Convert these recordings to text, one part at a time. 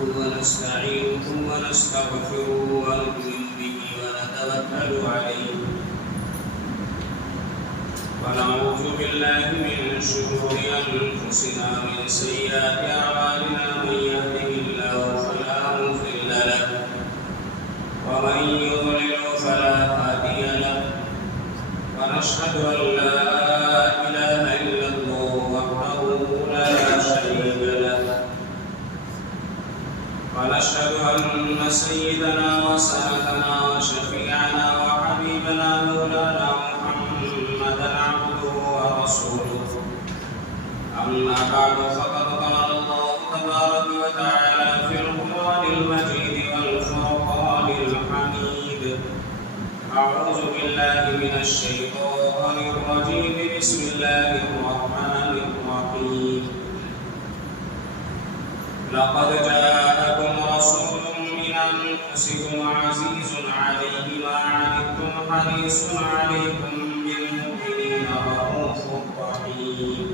ونستعينه ونستغفره ونؤمن به ونتوكل عليه ونعوذ بالله من شرور أنفسنا ومن سيئات أعمالنا من يهده الله فلا مضل له ومن يضلل فلا هادي له ونشهد أن لا إله إلا الله وحده لا شريك له ونشهد أن سيدنا وسندنا وشفيعنا وحبيبنا مولانا محمدا عبده ورسوله أما بعد فقد قال الله تبارك وتعالى في القرآن المجيد والفرقان الحميد أعوذ بالله من الشيطان الرجيم بسم الله الرحمن الرحيم لقد جاءكم رسول من أنفسكم عزيز عليه ما عنتم حريص عليكم بالمؤمنين رؤوف رحيم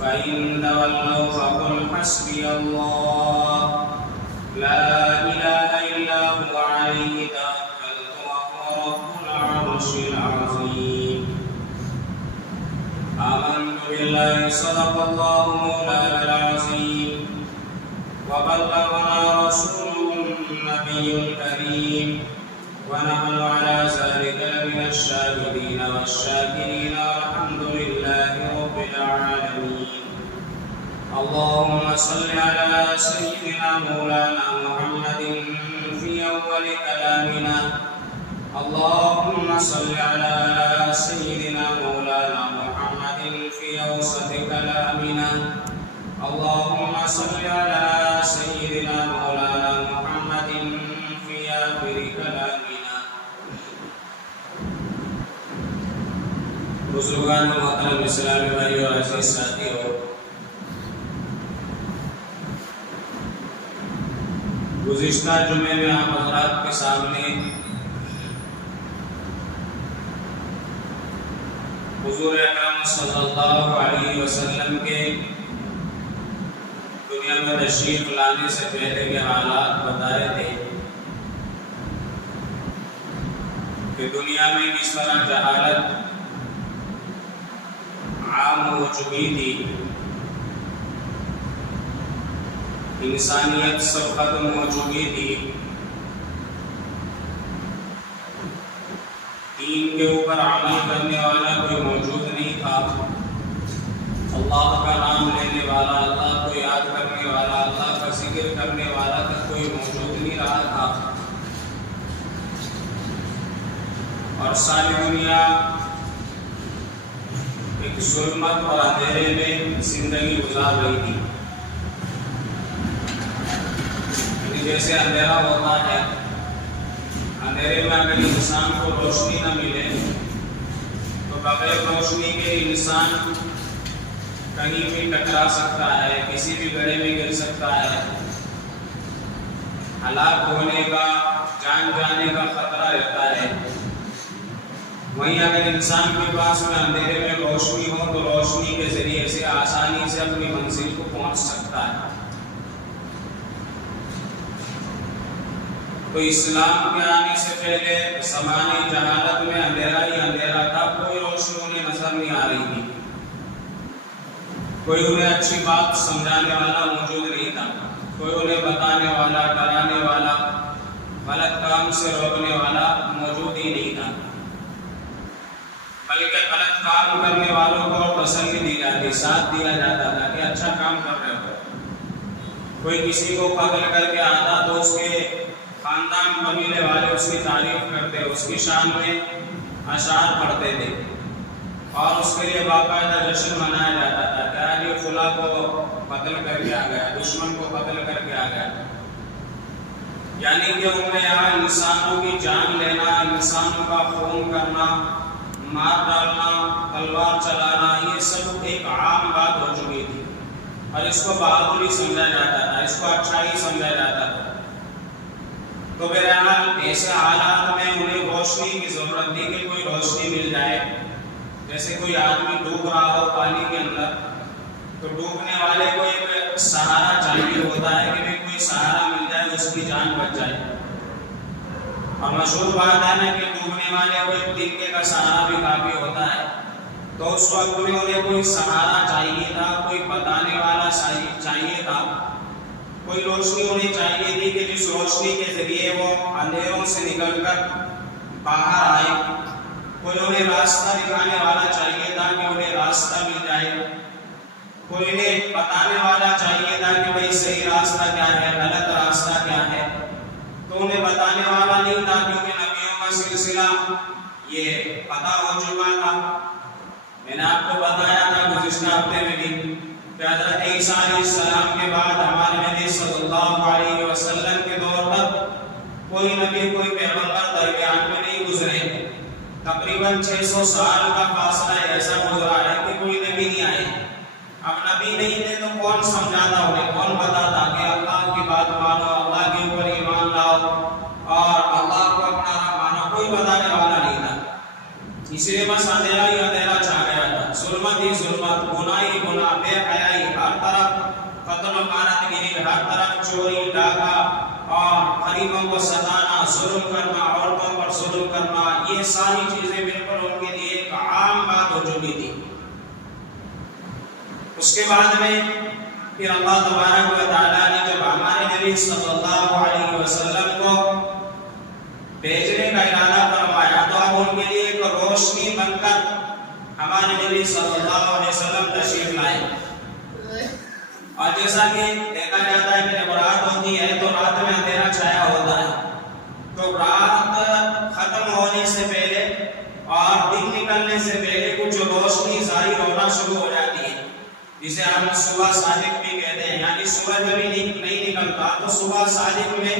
فإن تولوا فقل حسبي الله لا إله إلا هو عليه توكلت وهو رب العرش العظيم آمنت بالله صدق الله مولانا العظيم وبلغنا رسوله النبي الكريم ونحن على ذلك لمن الشاهدين والشاكرين والحمد لله رب العالمين اللهم صل على سيدنا مولانا محمد في أول كلامنا اللهم صل على سيدنا مولانا محمد في أوسط كلامنا اللهم صل على سيدنا مولانا محمد في آخر كلامنا بزرگان محترم اسلامی بھائی اور عزیز ساتھیو، گزشتہ جمعے میں آپ حضرات کے سامنے حضور اکرم صلی اللہ علیہ وسلم کے دنیا میں تشریف لانے سے پہلے کے حالات بتائے تھے کہ دنیا میں کس طرح جہالت عام ہو چکی تھی، انسانیت سب ختم ہو چکی تھی، دین کے اوپر عمل کرنے والا کوئی موجود نہیں تھا، اللہ کا نام لینے والا، اللہ کو یاد کرنے والا، اللہ کا ذکر کرنے والا تک کوئی موجود نہیں رہا تھا، اور ساری دنیا ایک ظلمت اور اندھیرے میں زندگی گزار رہی تھی۔ جیسے اندھیرا ہوتا ہے، اندھیرے میں اگر انسان کو روشنی نہ ملے تو بغیر روشنی کے انسان کہیں بھی ٹکرا سکتا ہے، کسی بھی گڑھے میں گر سکتا ہے، ہلاک ہونے کا، جان جانے کا خطرہ رہتا ہے۔ وہیں اگر انسان کے پاس میں اندھیرے میں روشنی ہو تو روشنی کے ذریعے سے آسانی سے اپنی منزل کو پہنچ سکتا ہے۔ تو اسلام کے آنے سے پہلے زمانے جہالت میں اندھیرا ہی اندھیرا تھا، کوئی روشنی انہیں نظر نہیں آ رہی تھی، کوئی انہیں اچھی بات سمجھانے والا موجود نہیں تھا، کوئی انہیں بتانے والا، ڈرانے والا، غلط کام سے روکنے والا موجود ہی نہیں تھا، بلکہ غلط کام کرنے والوں کو تسلی دی جاتی، ساتھ دیا جاتا تھا کہ اچھا کام کر رہے ہو۔ کوئی کسی کو قتل کر کے آتا تو اس کے خاندان قبیلے والے اس کی تعریف کرتے، اس کی شان میں اشعار پڑھتے تھے، اور اس کے لیے باقاعدہ جشن منایا جاتا تھا کہ آج یہ فلاں کو قتل کر کے آ گیا، دشمن کو قتل کر کے آ گیا۔ یعنی کہ ان میں یہاں انسانوں کی جان لینا، انسانوں کا خون کرنا، مار ڈالنا، تلوار چلانا، یہ سب ایک عام بات ہو چکی تھی، اور اس کو بہادری سمجھا جاتا تھا، اس کو اچھائی سمجھا جاتا تھا۔ تو بہرحال ایسے حالات میں انہیں روشنی کی ضرورت تھی کہ کوئی روشنی مل جائے، جیسے کوئی آدمی ڈوب رہا ہو پانی کے اندر تو ڈوبنے والے کو ایک سہارا چاہیے ہوتا ہے کہ کوئی کوئی سہارا مل جائے اس کی جان بچ جائے. اور مشہور بات ہے نا کہ ڈوبنے والے کو ایک تنکے کا سہارا بھی کافی ہوتا ہے. تو اس وقت میں انہیں کوئی سہارا چاہیے تھا, کوئی بتانے والا چاہیے تھا, کوئی روشنی انہیں چاہیے تھی کہ جس روشنی کے ذریعے وہ اندھیروں سے نکل کر باہر آئے. کوئی انہیں راستہ دکھانے والا چاہیے تھا کہ انہیں راستہ مل جائے. کوئی انہیں بتانے والا چاہیے تھا کہ بھئی صحیح راستہ کیا ہے, غلط راستہ کیا ہے. تو انہیں بتانے والا نہیں تھا کیونکہ نبیوں کا سلسلہ یہ پتہ ہو چکا تھا. میں نے آپ کو بتایا تھا گزشتہ ہفتے میں بھی کہ حضرت عیسیٰ علیہ السلام کے بعد ہمارے نبی صلی اللہ علیہ وسلم کے دور تک کوئی نبی کوئی پیغمبر درمیان میں نہیں گزرے. تقریباً 600 سال کا فاصلہ ایسا گزرا ہے کہ کوئی نبی نہیں آئے. اب نبی نہیں تھے تو کون سمجھاتا انہیں, کون بتاتا کہ اللہ کی بات مانو, اللہ کے اوپر ایمان لاؤ اور اللہ کو اپنا رب مانو. کوئی بتانے والا نہیں تھا. اسی لیے بس اندھیرا ہی اندھیرا چھا گیا تھا, ظلمت ہی ظلمت, گناہ ہی گناہ, بے حیائی, ہر طرف قتل و غارت گیری, ہر طرف چوری ڈاکہ اور غریبوں کو ستانا, ظلم کرنا, عورتوں پر ظلم کرنا, یہ ساری چیزیں بالکل ان کے لیے ایک عام بات ہو چکی تھی. اس کے بعد میں پھر اللہ تبارک و تعالیٰ نے جب ہمارے نبی صلی اللہ علیہ وسلم کو بھیجنے کا ارادہ فرمایا تو اب ان کے لیے ایک روشنی بن کر ہمارے نبی صلی اللہ علیہ وسلم تشریف لائے. اور جیسا کہ دیکھا جاتا ہے کہ جب رات ہوتی ہے تو رات میں اندھیرا چھایا ہوتا ہے, تو رات ختم ہونے سے پہلے اور دن نکلنے سے پہلے کچھ روشنی ظاہر ہونا شروع ہو جاتی ہے, جسے ہم صبح صادق بھی کہتے ہیں. یعنی سورج ابھی نہیں نکلتا تو صبح صادق میں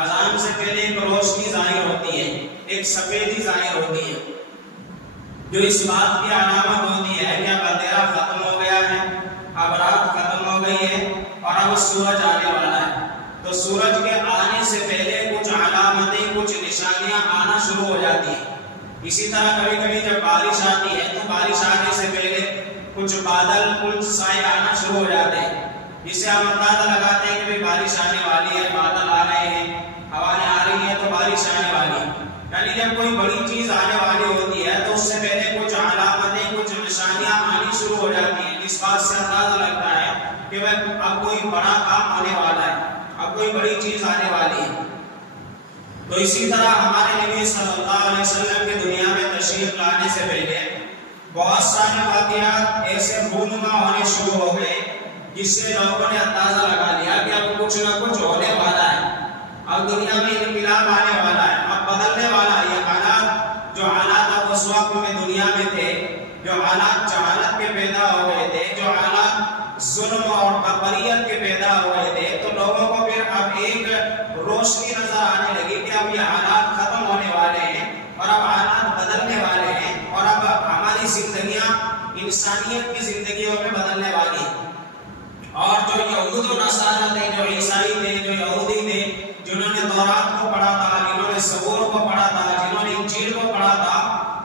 اذان سے پہلے ایک روشنی ظاہر ہوتی ہے, ایک سفیدی ظاہر ہوتی ہے, جو اس بات کی علامت ہوتی ہے کہ اب اندھیرا ختم ہو گیا ہے, اب رات ختم ہو گئی ہے اور اب سورج آنے والا ہے. تو سورج کے آنے سے پہلے کچھ علامتیں, کچھ نشانیاں آنا شروع ہو جاتی ہیں. اسی طرح کبھی کبھی جب بارش آتی ہے تو بارش آنے سے پہلے کچھ بادل, کچھ سائے آنا شروع ہو جاتے ہیں, جس سے ہم اندازہ لگاتے ہیں کہ بارش آنے والی ہے, بادل آ رہے ہیں, ہوائیں آ رہی ہیں تو بارش آنے والی ہے. یعنی جب کوئی بڑی چیز آنے والی ہوتی ہے تو اس سے پہلے کچھ علامتیں, کچھ نشانیاں آنی شروع ہو جاتی ہیں, جس بات سے اندازہ لگتا ہے کہ اب کوئی بڑا کام آنے والا ہے, اب کوئی بڑی چیز آنے والی ہے. تو اسی طرح ہمارے نبی صلی اللہ علیہ وسلم کے دنیا میں تشریف لانے سے پہلے بہت سارے واقعات ایسے رونما ہونے شروع ہو گئے جس سے لوگوں نے اندازہ لگا لیا کہ اب کچھ نہ کچھ ہونے والا ہے, اب دنیا میں انقلاب آنے والا ہے, اب بدلنے والا ہے. یہ حالات, جو حالات اب اس وقت میں دنیا میں تھے, جو حالات جہالت کے پیدا ہو گئے تھے, جو حالات ظلم اور بربریت کے پیدا ہو گئے تھے, تو لوگوں کو پھر اب ایک روشنی نظر آنے لگی کہ اب یہ حالات ختم ہونے والے ہیں اور اب حالات بدلنے والے ہیں اور اب ہماری زندگیاں انسانیت کی زندگیوں میں بدلنے والی ہیں. اور جو یہود و نصارہ تھے, جو عیسائی تھے, جو یہودی تھے, جنہوں نے تورات کو پڑھا تھا, جنہوں نے زبور کو پڑھا تھا, جنہوں نے انجیل کو پڑھا تھا,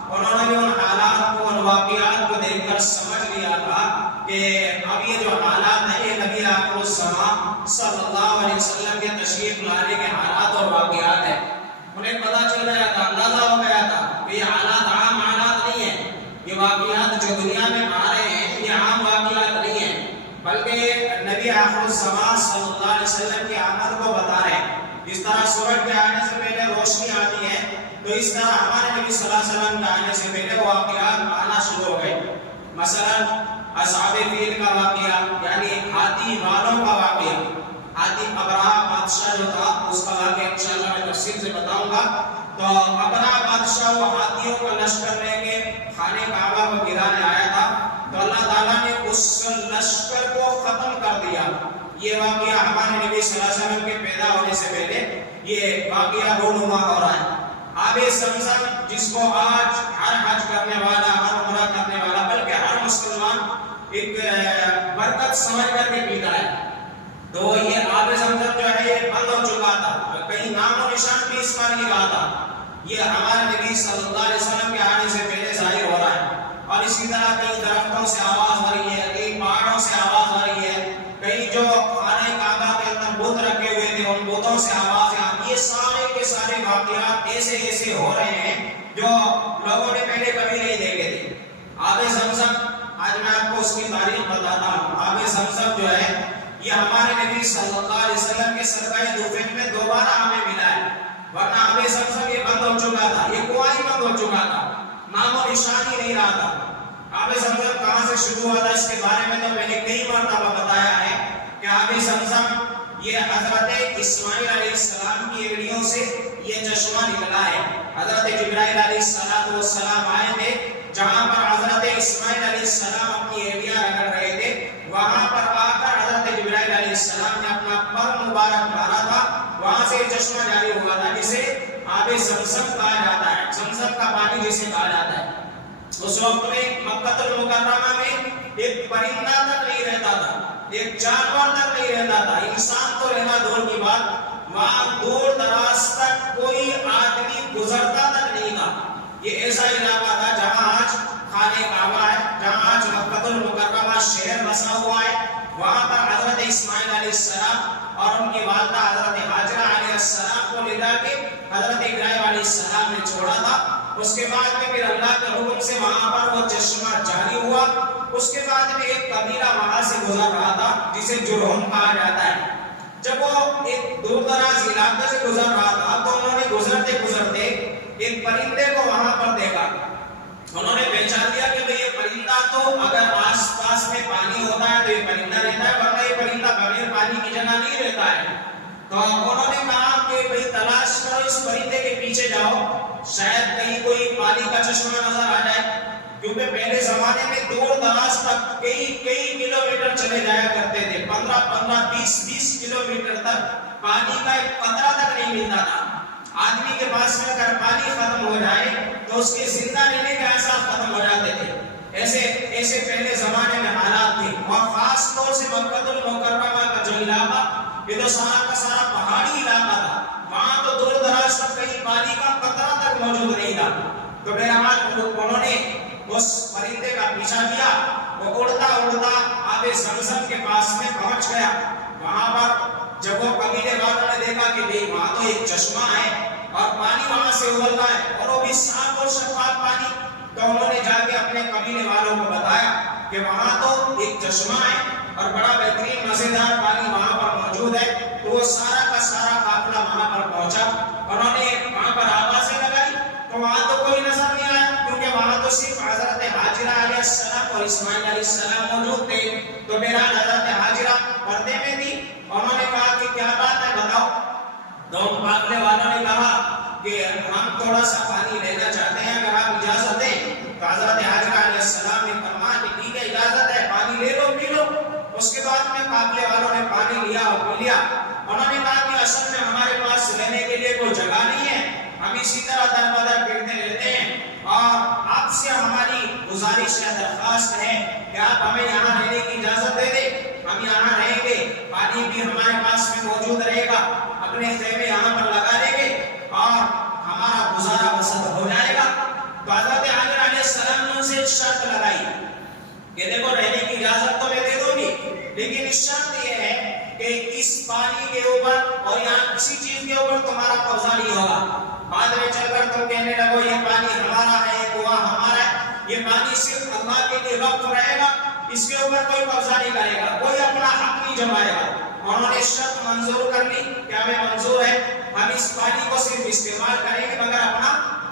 انہوں نے بھی ان حالات کو, ان واقعات کو دیکھ کر سمجھ لیا تھا کہ اب یہ جو حالات ہیں یہ نبی آخر الزمان صلی اللہ علیہ وسلم کے تشریف لانے کے حالات اور واقعات ہیں. انہیں پتہ چل گیا تھا, اندازہ ہو گیا تھا کہ یہ حالات عام حالات نہیں ہیں, یہ واقعات جو دنیا میں آ رہے ہیں یہ عام واقعات نہیں ہیں, بلکہ نبی آخر الزمان صلی اللہ علیہ وسلم کی آمد کو بتا رہے ہیں. جس طرح سورج کے آنے سے پہلے روشنی آتی ہے تو اس طرح ہمارے نبی صلی اللہ علیہ وسلم کے آنے سے پہلے واقعات آنا شروع ہو گئے. مثلا اصحاب فیل کا واقعہ, یعنی ہاتھی والوں کا واقعہ, ہاتھی ابرہہ بادشاہ جو تھا اس کا واقعہ انشاءاللہ میں تفصیل سے بتاؤں گا. تو ابرہہ بادشاہ وہ ہاتھیوں کو لشکر لے کے خانہ کعبہ کو گرانے آیا تھا, تو اللہ تعالیٰ نے اس لشکر کو ختم کر دیا. یہ واقعہ ہمارے نبی صلی اللہ علیہ وسلم کے پیدا ہونے سے پہلے یہ واقعہ رونما ہو رہا ہے. آب زمزم جس کو آج ہر حج کرنے والا, ہر عمرہ کرنے والا, بلکہ ہر مسلمان ایک برکت سمجھ کر کے پیتا ہے, تو یہ آب زمزم جو ہے یہ بند ہو چکا تھا, کہیں نام و نشان بھی اس کا نہیں رہا تھا. یہ ہمارے نبی صلی اللہ علیہ وسلم کے آنے سے پہلے ظاہر ہو رہا ہے. اور اسی طرح کئی درختوں سے آواز آ رہی ہے, کئی پہاڑوں سے آواز آ رہی ہے, کئی جو خانہ کعبہ کے اندر بت رکھے بتوں سے آوازیں آتی. یہ سارے کے سارے واقعات ایسے ایسے ہو رہے ہیں جو لوگوں نے پہلے کبھی نہیں دیکھے تھے. آب زمزم، آج میں آپ کو اس کی تاریخ بتاتا ہوں. آب زمزم جو ہے یہ ہمارے نبی صلی اللہ علیہ وسلم کے صدقہ دوفین میں دوبارہ ہمیں ملا ہے، ورنہ آب زمزم یہ بند ہو چکا تھا، یہ کنواں ہی بند ہو چکا تھا، نام و نشان ہی نہیں رہا تھا. آب زمزم کہاں سے شروع ہوا تھا اس کے بارے میں تو میں نے کئی مرتبہ بتایا ہے کہ آب زمزم یہ حضرت اسماعیل علیہ السلام کی ایڑیوں سے یہ چشمہ نکلا ہے. حضرت جبرائیل علیہ السلام آئے تھے جہاں پر حضرت اسماعیل علیہ السلام اپنی ایڑیاں رگڑ رہے تھے، وہاں پر آ کر حضرت جبرائیل علیہ السلام نے اپنا پر مبارک مارا تھا، وہاں سے چشمہ جاری ہوا تھا جسے آب زمزم کہا جاتا ہے، زمزم کا پانی جسے کہا جاتا ہے. اس وقت میں مکہ المکرمہ میں ایک پرندہ تک نہیں رہتا تھا، ایک جانور تک نہیں رہتا تھا، انسان تو رہنا دور کی بات، وہاں دور دراز تک کوئی آدمی گزرتا تک نہیں تھا. یہ ایسا علاقہ تھا جہاں آج خانہ کعبہ ہے، جہاں آج مکہ المکرمہ شہر بسا ہوا ہے. وہاں پر حضرت اسماعیل علیہ السلام اور ان کی والدہ حضرت ہاجرہ علیہ السلام کو لے جا کے حضرت ابراہیم علیہ السلام نے چھوڑا تھا. اس کے بعد میں پھر اللہ کے حکم سے وہاں پر وہ چشمہ جاری ہوا. اس کے بعد میں ایک قبیلہ وہاں سے گزر رہا تھا جسے جرہم کہا جاتا ہے. جب وہ ایک دور دراز علاقے سے گزر رہا تھا تو انہوں نے گزرتے گزرتے ایک پرندے کو وہاں پر دیکھا. انہوں نے پہچان لیا کہ یہ پرندہ تو اگر آس پاس میں پانی ہوتا ہے تو یہ پرندہ رہتا ہے، ورنہ یہ پرندہ بغیر پانی کی جگہ نہیں رہتا ہے. تو انہوں نے کہا کہ بھئی تلاش کرو، اس پرندے کے پیچھے جاؤ، شاید کہیں کوئی پانی کا چشمہ نظر آ جائے. کیونکہ پہلے زمانے میں دور دراز تک کئی کلومیٹر چلے جایا کرتے تھے، 15 20 کلومیٹر تک پانی کا ایک قطرہ تک نہیں ملتا تھا. آدمی کے پاس میں اگر پانی ختم ہو جائے تو اس کے زندہ رہنے کے آثار ختم ہو جاتے تھے. ایسے پہلے زمانے میں حالات تھے. اور خاص طور سے مکہ المکرمہ کا جو علاقہ، یہ تو سارا کا سارا پہاڑی علاقہ تھا، وہاں تو دور دراز تک کہیں پانی کا قطرہ تک موجود نہیں تھا. تو بہرحال انہوں نے اس پرندے کا پیچھا کیا، وہ اڑتا اڑتا آب زمزم کے پاس میں پہنچ گیا. وہاں پر جب وہ قبیلے والوں نے دیکھا کہ بھئی وہاں تو ایک چشمہ ہے اور پانی وہاں سے ابل رہا ہے اور وہ بھی صاف اور شفاف پانی، تو انہوں نے جا کے اپنے قبیلے والوں کو بتایا کہ وہاں تو ایک چشمہ ہے اور بڑا بہترین مزیدار پانی وہاں پر موجود ہے. تو وہ سارا کا سارا قافلہ وہاں پر پہنچا. انہوں نے وہاں پر آوازیں لگائی تو وہاں تو کوئی نظر نہیں آیا، کیونکہ وہاں تو صرف حضرت ہاجرہ علیہ السلام اور اسماعیل علیہ السلام موجود تھے. تو میرا حضرت ہاجرہ پردے میں تھی. انہوں نے کہا کہ کیا بات ہے بتاؤ. تو قافلے والوں نے کہا کہ ہم تھوڑا سا پانی لینا چاہتے ہیں، اگر آپ اجازت دیں. تو حضرت ہاجرہ علیہ السلام نے فرمایا کہ ٹھیک ہے، اجازت ہے، پانی لے لو، پی لو. اس کے بعد میں قافلے والوں نے پانی لیا اور پی لیا. انہوں نے کہا کہ اصل میں ہمارے پاس رہنے کے لیے کوئی جگہ نہیں ہے، ہم اسی طرح در بدر پھرتے رہتے ہیں، اور آپ سے ہماری گزارش یا درخواست ہے کہ آپ ہمیں یہاں رہنے کی اجازت دے دیں. ہم یہاں رہیں گے، پانی بھی ہمارے پاس میں موجود رہے گا، اپنے خیمے یہاں پر لگا لیں گے اور ہمارا گزارا بسر ہو جائے گا. تو حضرت ہاجرہ علیہ السلام نے اسے شرط لگائی کہ دیکھو رہنے کی اجازت تو میں دے دوں گی، لیکن شرط یہ ہے کہ اس پانی کے اوپر اور یہاں کسی چیز کے اوپر تمہارا قبضہ نہیں ہوگا. بعد میں چل کر تم کہنے لگو یہ پانی ہمارا ہے، یہ کنواں ہمارا ہے. یہ پانی صرف اللہ کے لیے وقف رہے گا، اس کے اوپر کوئی قبضہ نہیں کرے گا، کوئی اپنا حق نہیں جمائے گا. انہوں نے شرط منظور کر لی کہ ہمیں منظور ہے، ہم اس پانی کو صرف استعمال کریں گے مگر اپنا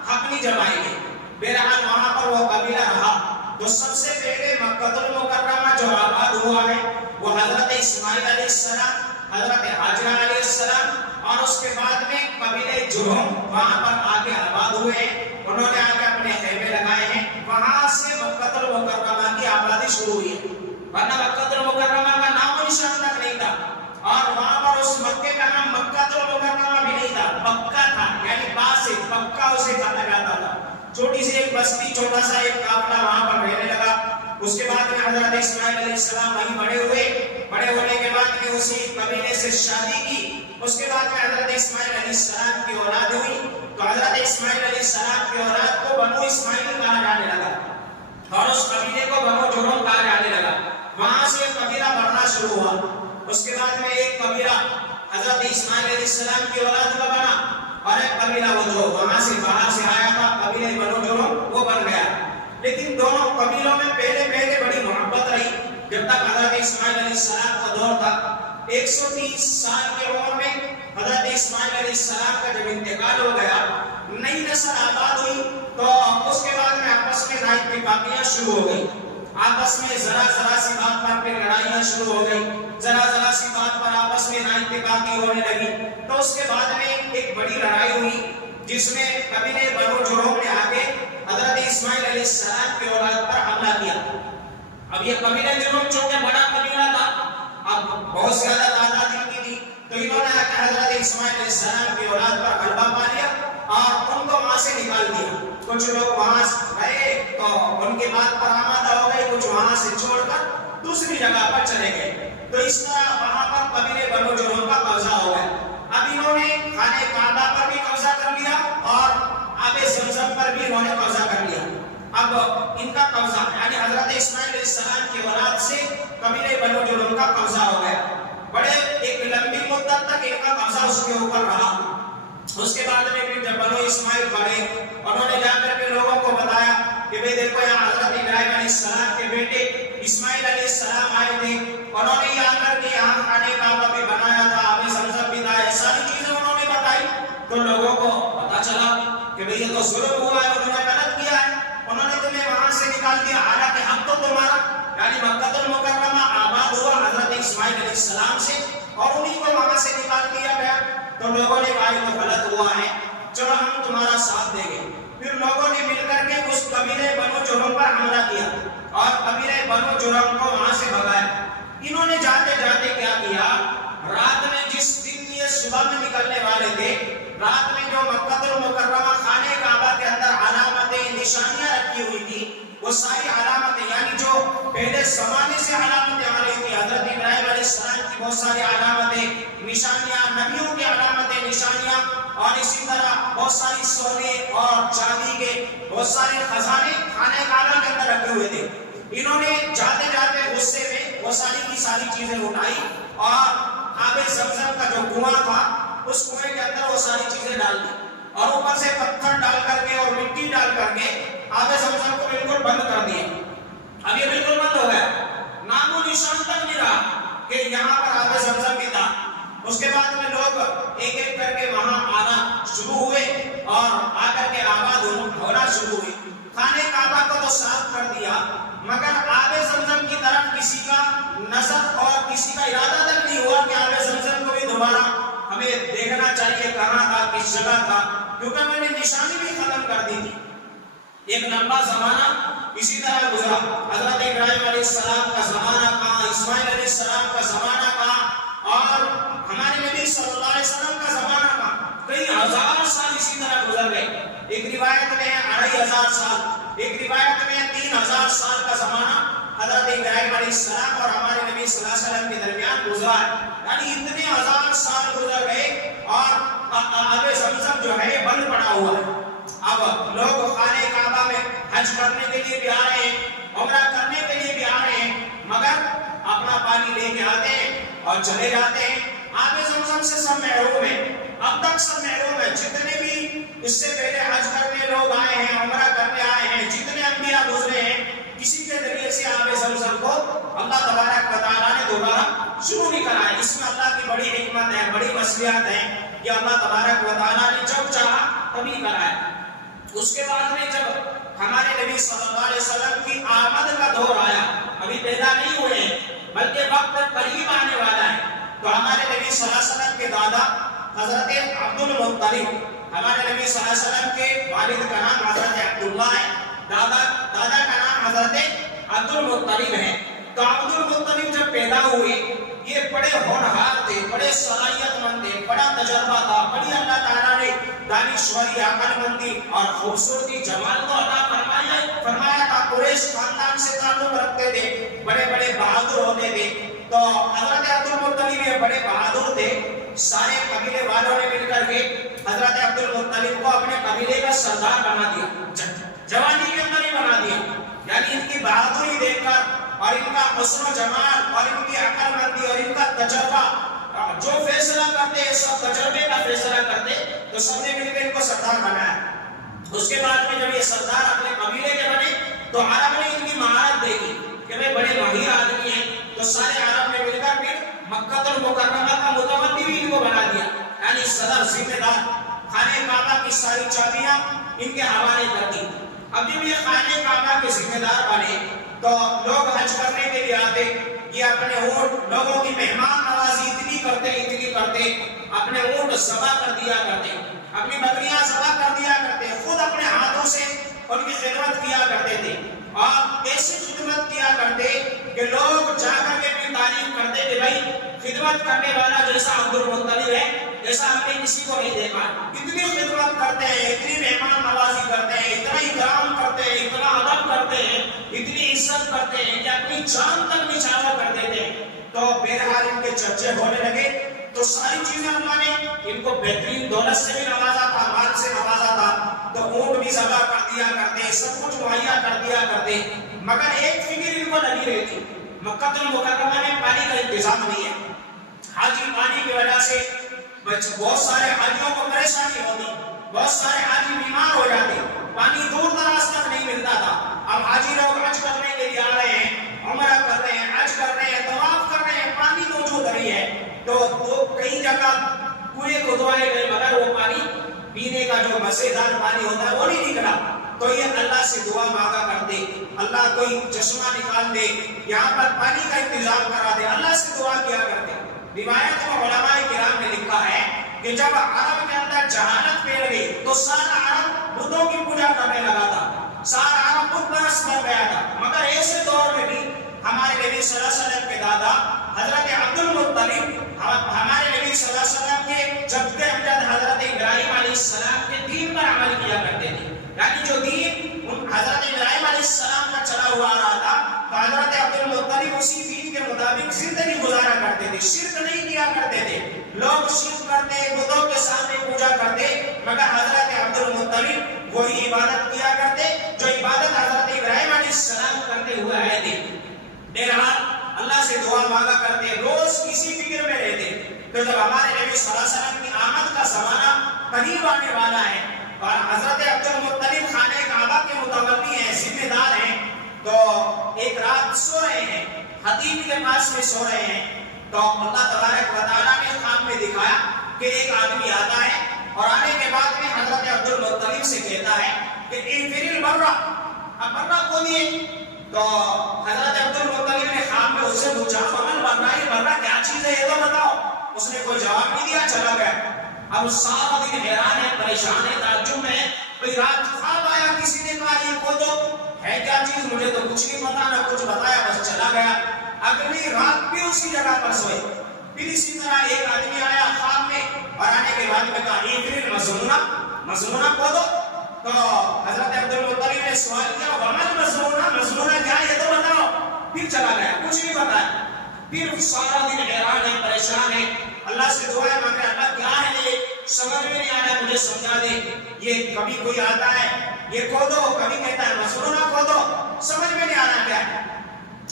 حق نہیں جمائیں گے. بہرحال وہاں پر وہ قبیلہ رہا. تو سب سے پہلے مکہ المکرمہ جو آباد ہوا ہے وہ حضرت اسماعیل علیہ السلام، حضرت ہاجرہ علیہ السلام، اور اس کے بعد میں قبیلہ جرہم وہاں پر آگے آباد ہوئے ہیں. انہوں نے آگے اپنے خیمے لگائے ہیں. وہاں سے مکہ المکرمہ کی آبادی شروع ہوئی ہے، ورنہ مکہ المکرمہ کا نام و نشان تک نہیں تھا. اور وہاں پر اس مکے کا نام مکہ المکرمہ بھی نہیں تھا، پکا تھا، یعنی با سے پکا اسے کہا جاتا تھا. چھوٹی سی ایک بستی، چھوٹا سا ایک قافلہ وہاں پر رہنے لگا. اس کے بعد میں حضرت اسماعیل علیہ السلام وہیں بڑے ہوئے. بڑے ہونے کے بعد میں اسی قبیلے سے شادی کی. اس کے بعد میں حضرت اسماعیل علیہ السلام کی اولاد ہوئی. تو حضرت اسماعیل علیہ السلام کی اولاد کو بنو اسماعیل کہا جانے لگا اور اس قبیلے کو بنو جرہم کہا جانے لگا. وہاں سے قبیلہ بڑھنا شروع ہوا. اس کے بعد میں ایک قبیلہ حضرت اسماعیل علیہ السلام کی اولاد کا بنا، اور ایک قبیلہ وہ جو وہاں سے باہر سے آیا تھا قبیلہ بنو جرہم وہ بن گیا. لیکن دونوں قبیلوں میں پہلے بڑی محبت رہی جب تک حضرت اسماعیل علیہ السلام کا دور تھا. 130 سال کی عمر میں حضرت اسماعیل علیہ السلام کا جب انتقال ہو گیا، نئی نسل آباد ہوئی، تو اس کے بعد میں آپس میں اتفاقیاں شروع ہو گئی. آپس میں ذرا سی بات پر پھر لڑائیاں شروع ہو گئی، ذرا سی بات پر آپس میں اتفاقی ہونے لگی. تو اس کے بعد میں ایک بڑی لڑائی ہوئی جس میں قبیلہ بنو جرہم نے آ کے حضرت اسماعیل علیہ السلام کی اولاد پر حملہ کیا. اب یہ قبیلہ جرہم چونکہ بڑا قبیلہ تھا، اب بہت زیادہ تعداد ان کی تھی، تو انہوں نے آ کے حضرت اسماعیل علیہ السلام کی اولاد پر غلبہ پا لیا اور ان کو وہاں سے نکال دیا. کچھ لوگ وہاں گئے تو ان کے بعد پر آمادہ ہو گئے، کچھ وہاں سے چھوڑ کر دوسری جگہ پر چلے گئے. تو اس طرح وہاں پر قبیلہ بنو جرہم کا قبضہ ہو گیا. اب انہوں نے خانہ کعبہ پر بھی قبضہ کر لیا اور آب زمزم پر بھی انہوں نے قبضہ کر لیا. اب ان کا قبضہ یعنی حضرت اسماعیل علیہ السلام کی اولاد سے قبیلہ بنو جرہم کا قبضہ ہو گیا. بڑے ایک لمبی مدت تک ان کا قبضہ اس کے اوپر رہا. اس کے بعد میں پھر جب بنو اسماعیل بڑھے، انہوں نے جا کر کے لوگوں کو بتایا کہ بھئی دیکھو یہاں حضرت ابراہیم علیہ السلام کے بیٹے اسماعیل علیہ السلام آئے تھے، انہوں نے یہ آ کر کے یہاں خانہ کعبہ بھی بنایا تھا، آب زمزم بھی تھا، ساری چیزیں انہوں نے بتائی. تو لوگوں کو پتا چلا کہ بھئی یہ تو ظلم ہوا ہے، انہوں نے غلط کیا ہے، انہوں نے تمہیں وہاں سے نکال دیا، حالانکہ حق تو تمہارا یعنی مکہ المکرمہ آباد ہوا حضرت اسماعیل علیہ السلام سے اور انہیں کو وہاں سے نکال دیا گیا. تو لوگوں نے کہا یہ تو غلط ہوا ہے، چلو ہم تمہارا ساتھ دیں گے. پھر لوگوں نے مل کر کے اس قبیلہ بنو جرہم پر حملہ کیا اور قبیلہ بنو جرہم کو وہاں سے بھگایا. انہوں نے جاتے جاتے کیا کیا، رات میں جس دن یہ صبح میں نکلنے والے تھے، رات میں جو مکہ المکرمہ خانہ کعبہ کے اندر علامتیں نشانیاں رکھی ہوئی تھی، وہ ساری علامتیں یعنی جو پہلے زمانے سے علامتیں آ رہی تھی، حضرت ابراہیم علیہ السلام کی بہت ساری علامتیں نشانیاں، نبیوں کی علامتیں نشانیاں، اور اسی طرح بہت ساری سونے اور چاندی کے بہت سارے خزانے خانہ کعبہ کے اندر رکھے ہوئے تھے. انہوں نے جاتے جاتے غصے میں وہ ساری کی ساری چیزیں اٹھائی اور آب زمزم کا جو کنواں تھا اس کنویں کے اندر وہ ساری چیزیں ڈال دی اور اوپر سے پتھر ڈال کر کے اور مٹی ڈال کر کے آب زمزم کو بالکل بند کر دیا. اب یہ بالکل بند ہو گیا، نام و نشان تک نہیں رہا کہ یہاں پر آب زمزم بھی تھا. اس کے بعد میں لوگ ایک ایک کر کے وہاں آنا شروع ہوئے اور آ کر کے آباد ہونا شروع ہوئی. خانہ کعبہ کو تو صاف کر دیا، مگر آب زمزم کی طرف کسی کا نظر اور کسی کا ارادہ تک نہیں ہوا کہ آب زمزم کو بھی دوبارہ ہمیں دیکھنا چاہیے کہاں تھا، کس جگہ تھا، کیونکہ میں نے نشانی بھی ختم کر دی تھی. ایک لمبا زمانہ اسی طرح گزرا. حضرت ابراہیم علیہ السلام کا زمانہ کہاں، اسماعیل علیہ السلام کا زمانہ کہاں، اور ہمارے نبی صلی اللہ علیہ وسلم کا زمانہ کہاں. کئی ہزار سال اسی طرح گزر گئے. ایک روایت میں 2500 سال، ایک روایت میں 3000 سال کا زمانہ حضرت ابراہیم علیہ السلام اور ہمارے نبی صلی اللہ علیہ وسلم کے درمیان گزرا ہے. یعنی اتنے ہزار سال گزر گئے اور آب زمزم جو ہے بند پڑا ہوا ہے. اب لوگ خانہ کعبہ میں حج کرنے کے لیے بھی آ رہے ہیں، عمرہ کرنے کے لیے بھی آ رہے ہیں، مگر اپنا پانی لے کے آتے ہیں اور چلے جاتے ہیں. آب زمزم سے سب محروم ہیں، اب تک سب محروم ہیں. جتنے بھی اس سے پہلے حج کرنے لوگ آئے ہیں، عمرہ کرنے آئے ہیں، جتنے انبیاء گزرے ہیں، کسی کے ذریعے سے آب زمزم کو اللہ تبارک و تعالیٰ نے دوبارہ شروع نہیں کرا ہے. اس میں اللہ کی بڑی حکمت ہے، بڑی مصلحت ہے کہ اللہ تبارک و تعالیٰ نے جب چاہا تبھی کرا ہے. اس کے بعد میں جب ہمارے نبی صلی اللہ علیہ وسلم کی آمد کا دور آیا، ابھی پیدا نہیں ہوئے ہیں بلکہ وقت قریب آنے والا ہے، تو ہمارے نبی صلی اللہ علیہ وسلم کے دادا حضرت عبد المطلب، ہمارے نبی صلی اللہ علیہ وسلم کے والد کا نام حضرت عبداللہ ہے، دادا کا نام حضرت عبد المطلب ہے. تو عبد المطلب جب پیدا ہوئے، یہ بڑے ہونہار تھے، بڑے صلاحیت مند تھے، بڑا تجربہ تھا، بڑی اللہ تعالیٰ نے دانشوری، عقل مندی اور خوبصورتی جمال کو عطا فرمایا تھا. قریش خاندان سے تعلق رکھتے تھے، بڑے بڑے بہادر ہوتے تھے. تو حضرت عبد المطلب یہ بڑے بہادر تھے. سارے قبیلے والوں نے مل کر کے حضرت عبد المطلب کو اپنے قبیلے کا سردار بنا دیا، جوانی کے اندر ہی بنا دیا. یعنی ان کی بہادری دیکھ کر اور ان کا حسن و جمال اور ان کی عقل مندی اور ان کا تجربہ، جو فیصلہ کرتے کرتے, سب تجربے کا فیصلہ کرتے, تو سب نے مل کر ان کو سردار بنایا. اس کے بعد میں جب یہ سردار اپنے قبیلے کے بنے تو عرب نے ان کی مہارت دیکھی کہ بھائی بڑے ماہر آدمی ہیں, تو سارے عرب نے مل کر پھر مکہ المکرمہ کا متولی بھی ان کو بنا دیا, یعنی صدر, ذمہ دار. خانہ کعبہ کی ساری چابیاں ان کے حوالے کر دی. اب جب یہ خانہ کعبہ کے ذمہ دار بنے تو لوگ حج کرنے کے لیے آتے, یہ اپنے اونٹ, لوگوں کی مہمان نوازی اتنی کرتے, اپنے اونٹ ذبح کر دیا کرتے, اپنی بکریاں ذبح کر دیا کرتے, خود اپنے ہاتھوں سے ان کی خدمت کیا کرتے تھے. اور ایسی خدمت کیا کرتے کہ لوگ جا کر کے اپنی تعریف کرتے کہ بھائی خدمت کرنے والا جیسا عبد المطلب ہے, جیسا ہم نے کسی کو نہیں دیکھا. اتنی خدمت کرتے ہیں, اتنی مہمان نوازی کرتے ہیں, اتنا اکرام کرتے ہیں, اتنا ادب کرتے ہیں, اتنی عزت کرتے ہیں کہ اپنی جان تک نچھاور کر دیتے ہیں. تو بہرحال ان کے چرچے ہونے لگے. تو ساری چیزیں اللہ نے ان کو بہترین دولت سے بھی نوازا تھا, مال سے نوازا تھا, تو اونٹ بھی ذبح کر دیا کرتے, سب کچھ مہیا کر دیا کرتے. مگر ایک فکر ان کو لگی رہی تھی, مکہ المکرمہ میں پانی کا انتظام نہیں ہے. حاجی پانی کی وجہ سے بہت سارے حاجیوں کو پریشانی ہوتی, بہت سارے حاجی بیمار ہو جاتے, پانی دور دراز تک نہیں ملتا تھا. اب حاجی لوگ حج کرنے کے لیے آ رہے ہیں, عمرہ کر رہے ہیں, حج کر رہے ہیں, طواف کر رہے ہیں, پانی موجود نہیں ہے. تو کئی جگہ کنویں کھدوائے گئے مگر وہ پانی پینے کا جو مزیدار پانی ہوتا ہے وہ نہیں نکلا. تو یہ اللہ سے دعا مانگا کرتے, اللہ کوئی چشمہ نکال دے, یہاں پر پانی کا انتظام کرا دے, اللہ سے دعا کیا کرتے. روایت میں علماء کرام نے لکھا ہے کہ جب عرب کے اندر جہالت پھیل گئی تو سارا عرب بتوں کی پوجا کرنے لگا تھا, سارا عرب بت پرست بن گیا تھا. مگر ایسے دور میں بھی ہمارے نبی صلی اللہ علیہ وسلم کے دادا حضرت عبد المطلب ہمارے نبی صلی اللہ علیہ وسلم کے جد امجد حضرت ابراہیم علیہ السلام کے دین پر عمل کیا کرتے تھے. یعنی جو دین حضرت ابراہیم علیہ السلام کا چلا ہوا آ رہا تھا تو حضرت عبد المطلب اسی دین کے مطابق زندگی گزارا کرتے تھے, شرک نہیں کیا کرتے تھے. لوگ شرک کرتے, بتوں کے سامنے پوجا کرتے, مگر حضرت عبد المطلب وہی عبادت کیا کرتے جو عبادت حضرت ابراہیم علیہ السلام کرتے ہوئے آئے تھے. بہرحال اللہ سے دعا مانگا کرتے, روز کسی فکر میں رہتے. تو جب ہمارے نبی صلی اللہ علیہ وسلم کی آمد کا زمانہ قریب آنے والا ہے اور حضرت عبد المطلب خانہ کعبہ کے متولی ہیں, ذمہ دار ہیں, تو ایک رات سو رہے ہیں, خطیب کے پاس میں سو رہے ہیں, تو اللہ تبارک و تعالیٰ نے خواب میں دکھایا کہ ایک آدمی آتا ہے اور آنے کے بعد میں حضرت عبد المطلب سے کہتا ہے کہ انفر البرہ, اب برہ کھولیے. تو حضرت عبد المطلب نے خواب میں اس سے پوچھا فمن برہ, یہ برہ کیا چیز ہے یہ تو بتاؤ. اس نے کوئی جواب نہیں دیا, چلا گیا. اب سارا دن حیران ہے, پریشان ہے, تعجب میں ہے. کوئی رات خواب آیا, کسی نے کہا یہ کو تو ہے کیا چیز, مجھے تو کچھ نہیں پتا, نہ کچھ بتایا, بس چلا گیا. اگلی رات بھی اسی جگہ پر سوئے. پھر اسی طرح ایک آدمی آیا خواب میں اور آنے کے بعد میں کہا ایک مضمونہ, مضمونہ کو دو. تو حضرت عبد المطلب نے سوال کیا ومن مضمونہ, مضمونہ کیا یہ تو بتاؤ. پھر چلا گیا, کچھ نہیں بتایا. پھر سارا دن حیران ہے, پریشان ہے, اللہ سے دعائیں مانگ رہے, اللہ کیا ہے یہ, سمجھ میں نہیں آ رہا, مجھے سمجھا دے. یہ کبھی کوئی آتا ہے یہ کھو دو, کبھی کہتا ہے مضمونہ کھو دو, سمجھ میں نہیں آ رہا کیا ہے.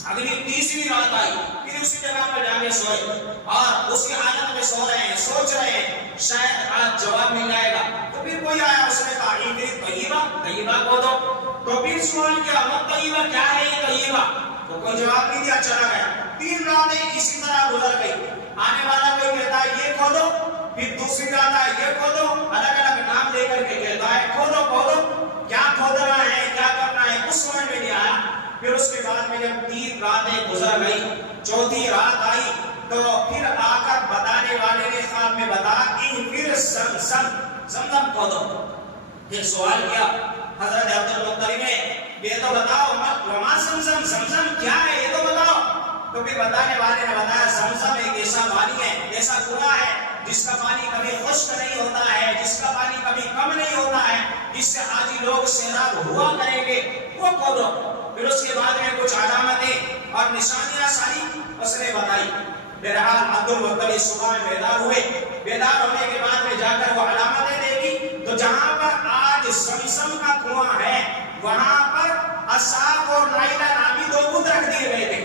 اگلی تیسری رات آئی, پھر اسی جگہ پر جا کے سوئے اور اسی حالت میں سو رہے ہیں, سوچ رہے ہیں شاید آج جواب مل جائے گا. تو پھر کوئی آیا, اس نے کہا یہ طیبہ, طیبہ کو دو. تو پھر سوال کیا وہ طیبہ کیا ہے یہ طیبہ, تو کوئی جواب نہیں دیا, چلا گیا. 3 راتیں اسی طرح گزر گئی. آنے والا کوئی کہتا ہے یہ کھو دو, پھر دوسری رات ہے یہ کھو دو, الگ الگ نام لے کر کے کہتا ہے کھو دو, کھو دو. کیا کھودنا ہے, کیا کرنا ہے, کچھ سمجھ میں نہیں آیا. پھر اس کے بعد میں جب 3 راتیں گزر گئی, 4تھی رات آئی تو پھر آ کر بتانے والے نے خواب میں بتایا کہ پھر زمزم کھو دو. پھر سوال کیا حضرت عبد المطلب نے, یہ تو بتاؤ وما زمزم, زمزم کیا ہے یہ تو بتاؤ. تو پھر بتانے والے نے بتایا زمزم ایک ایسا پانی ہے, ایسا کنواں ہے جس کا پانی کبھی خشک نہیں ہوتا ہے, جس کا پانی کبھی کم نہیں ہوتا ہے, جس سے حاجی لوگ سیراب ہوا کریں گے, وہ کھو دو. پھر اس کے بعد میں کچھ علامتیں اور نشانیاں ساری اس نے بتائی. بہرحال عبد المطلب صبح میں بیدار ہوئے, بیدار ہونے کے بعد میں جا کر وہ علامتیں دیکھی تو جہاں پر آج زمزم کا کنواں ہے وہاں پر اصحاب اور نائلہ نامی 2 بت رکھ دیے گئے تھے.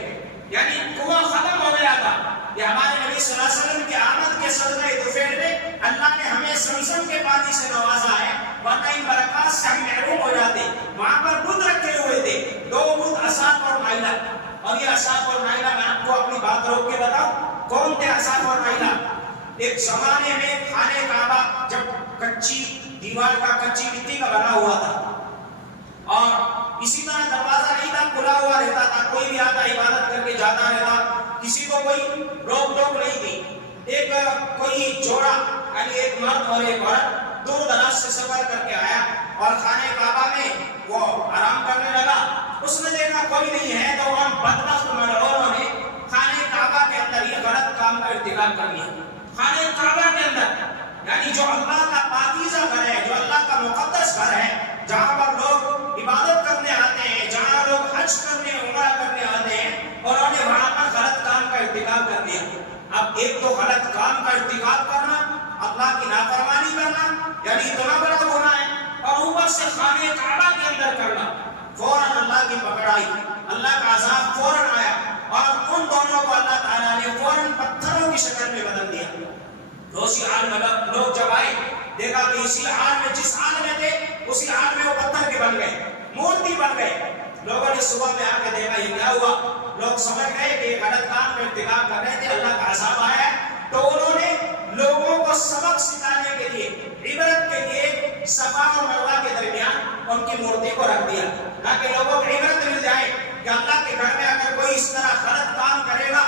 یعنی کنواں ختم ہو گیا تھا. یہ ہمارے نبی صلی اللہ علیہ وسلم کی آمد کے صدقے طفیل ورنہ ان برکات سے ہم محروم ہو جاتے. وہاں پر بت رکھے ہوئے تھے, 2 بت, اساف اور نائلہ. اور یہ اساف اور نائلہ میں آپ کو اپنی بات روک کے بتاؤں کون تھے اساف اور نائلہ. ایک زمانے میں خانہ کعبہ جب کچی دیوار کا, کچی مٹی کا بنا ہوا تھا, اور اسی طرح دروازہ نہیں تھا, کھلا ہوا رہتا تھا, کوئی بھی آتا عبادت کر کے جاتا رہتا, کسی کو کوئی روک ٹوک نہیں تھی. ایک کوئی جوڑا یعنی ایک مرد اور ایک عورت دور دراز سے سفر کر کے آیا اور خانہ کعبہ میں وہ آرام کرنے لگا. اس نے دیکھا کوئی نہیں ہے تو ان بدبخت ملعونوں نے خانہ کعبہ کے اندر یہ غلط کام کا ارتکاب کر لیا. خانہ کعبہ کے اندر یعنی جو اللہ کا پاکیزہ گھر ہے, جو اللہ کا مقدس گھر ہے, جہاں پر لوگ عبادت کرنے آتے ہیں, جہاں لوگ حج کرنے عمرہ کرنے آتے ہیں, اور انہوں نے وہاں پر غلط کام کا ارتکاب کر دیا. اب ایک تو غلط کام کا ارتکاب کرنا, اللہ کی نافرمانی کرنا یعنی اتنا بڑا گناہ ہے, اور اوپر سے خانہ کعبہ کے اندر کرنا. فوراً اللہ کی پکڑ آئی, اللہ کا عذاب فوراً آیا, اور ان دونوں کو اللہ تعالیٰ نے فوراً پتھروں کی شکل میں بدل دیا. اسی حال میں لوگ جب آئے دیکھا کہ اسی حال میں جس حال میں تھے اسی حال میں وہ پتھر کے بن گئے, مورتی بن گئے. لوگوں نے صبح میں آ کے دیکھا یہ کیا ہوا. لوگ سمجھ گئے کہ غلط کام میں ارتکاب کر رہے تھے, اللہ کا عذاب آیا ہے. تو انہوں نے لوگوں کو سبق سکھانے کے لیے, عبرت کے لیے صفا اور مروہ کے درمیان ان کی مورتی کو رکھ دیا, تاکہ لوگوں کو عبرت مل جائے کہ اللہ کے گھر میں اگر کوئی اس طرح غلط کام کرے گا,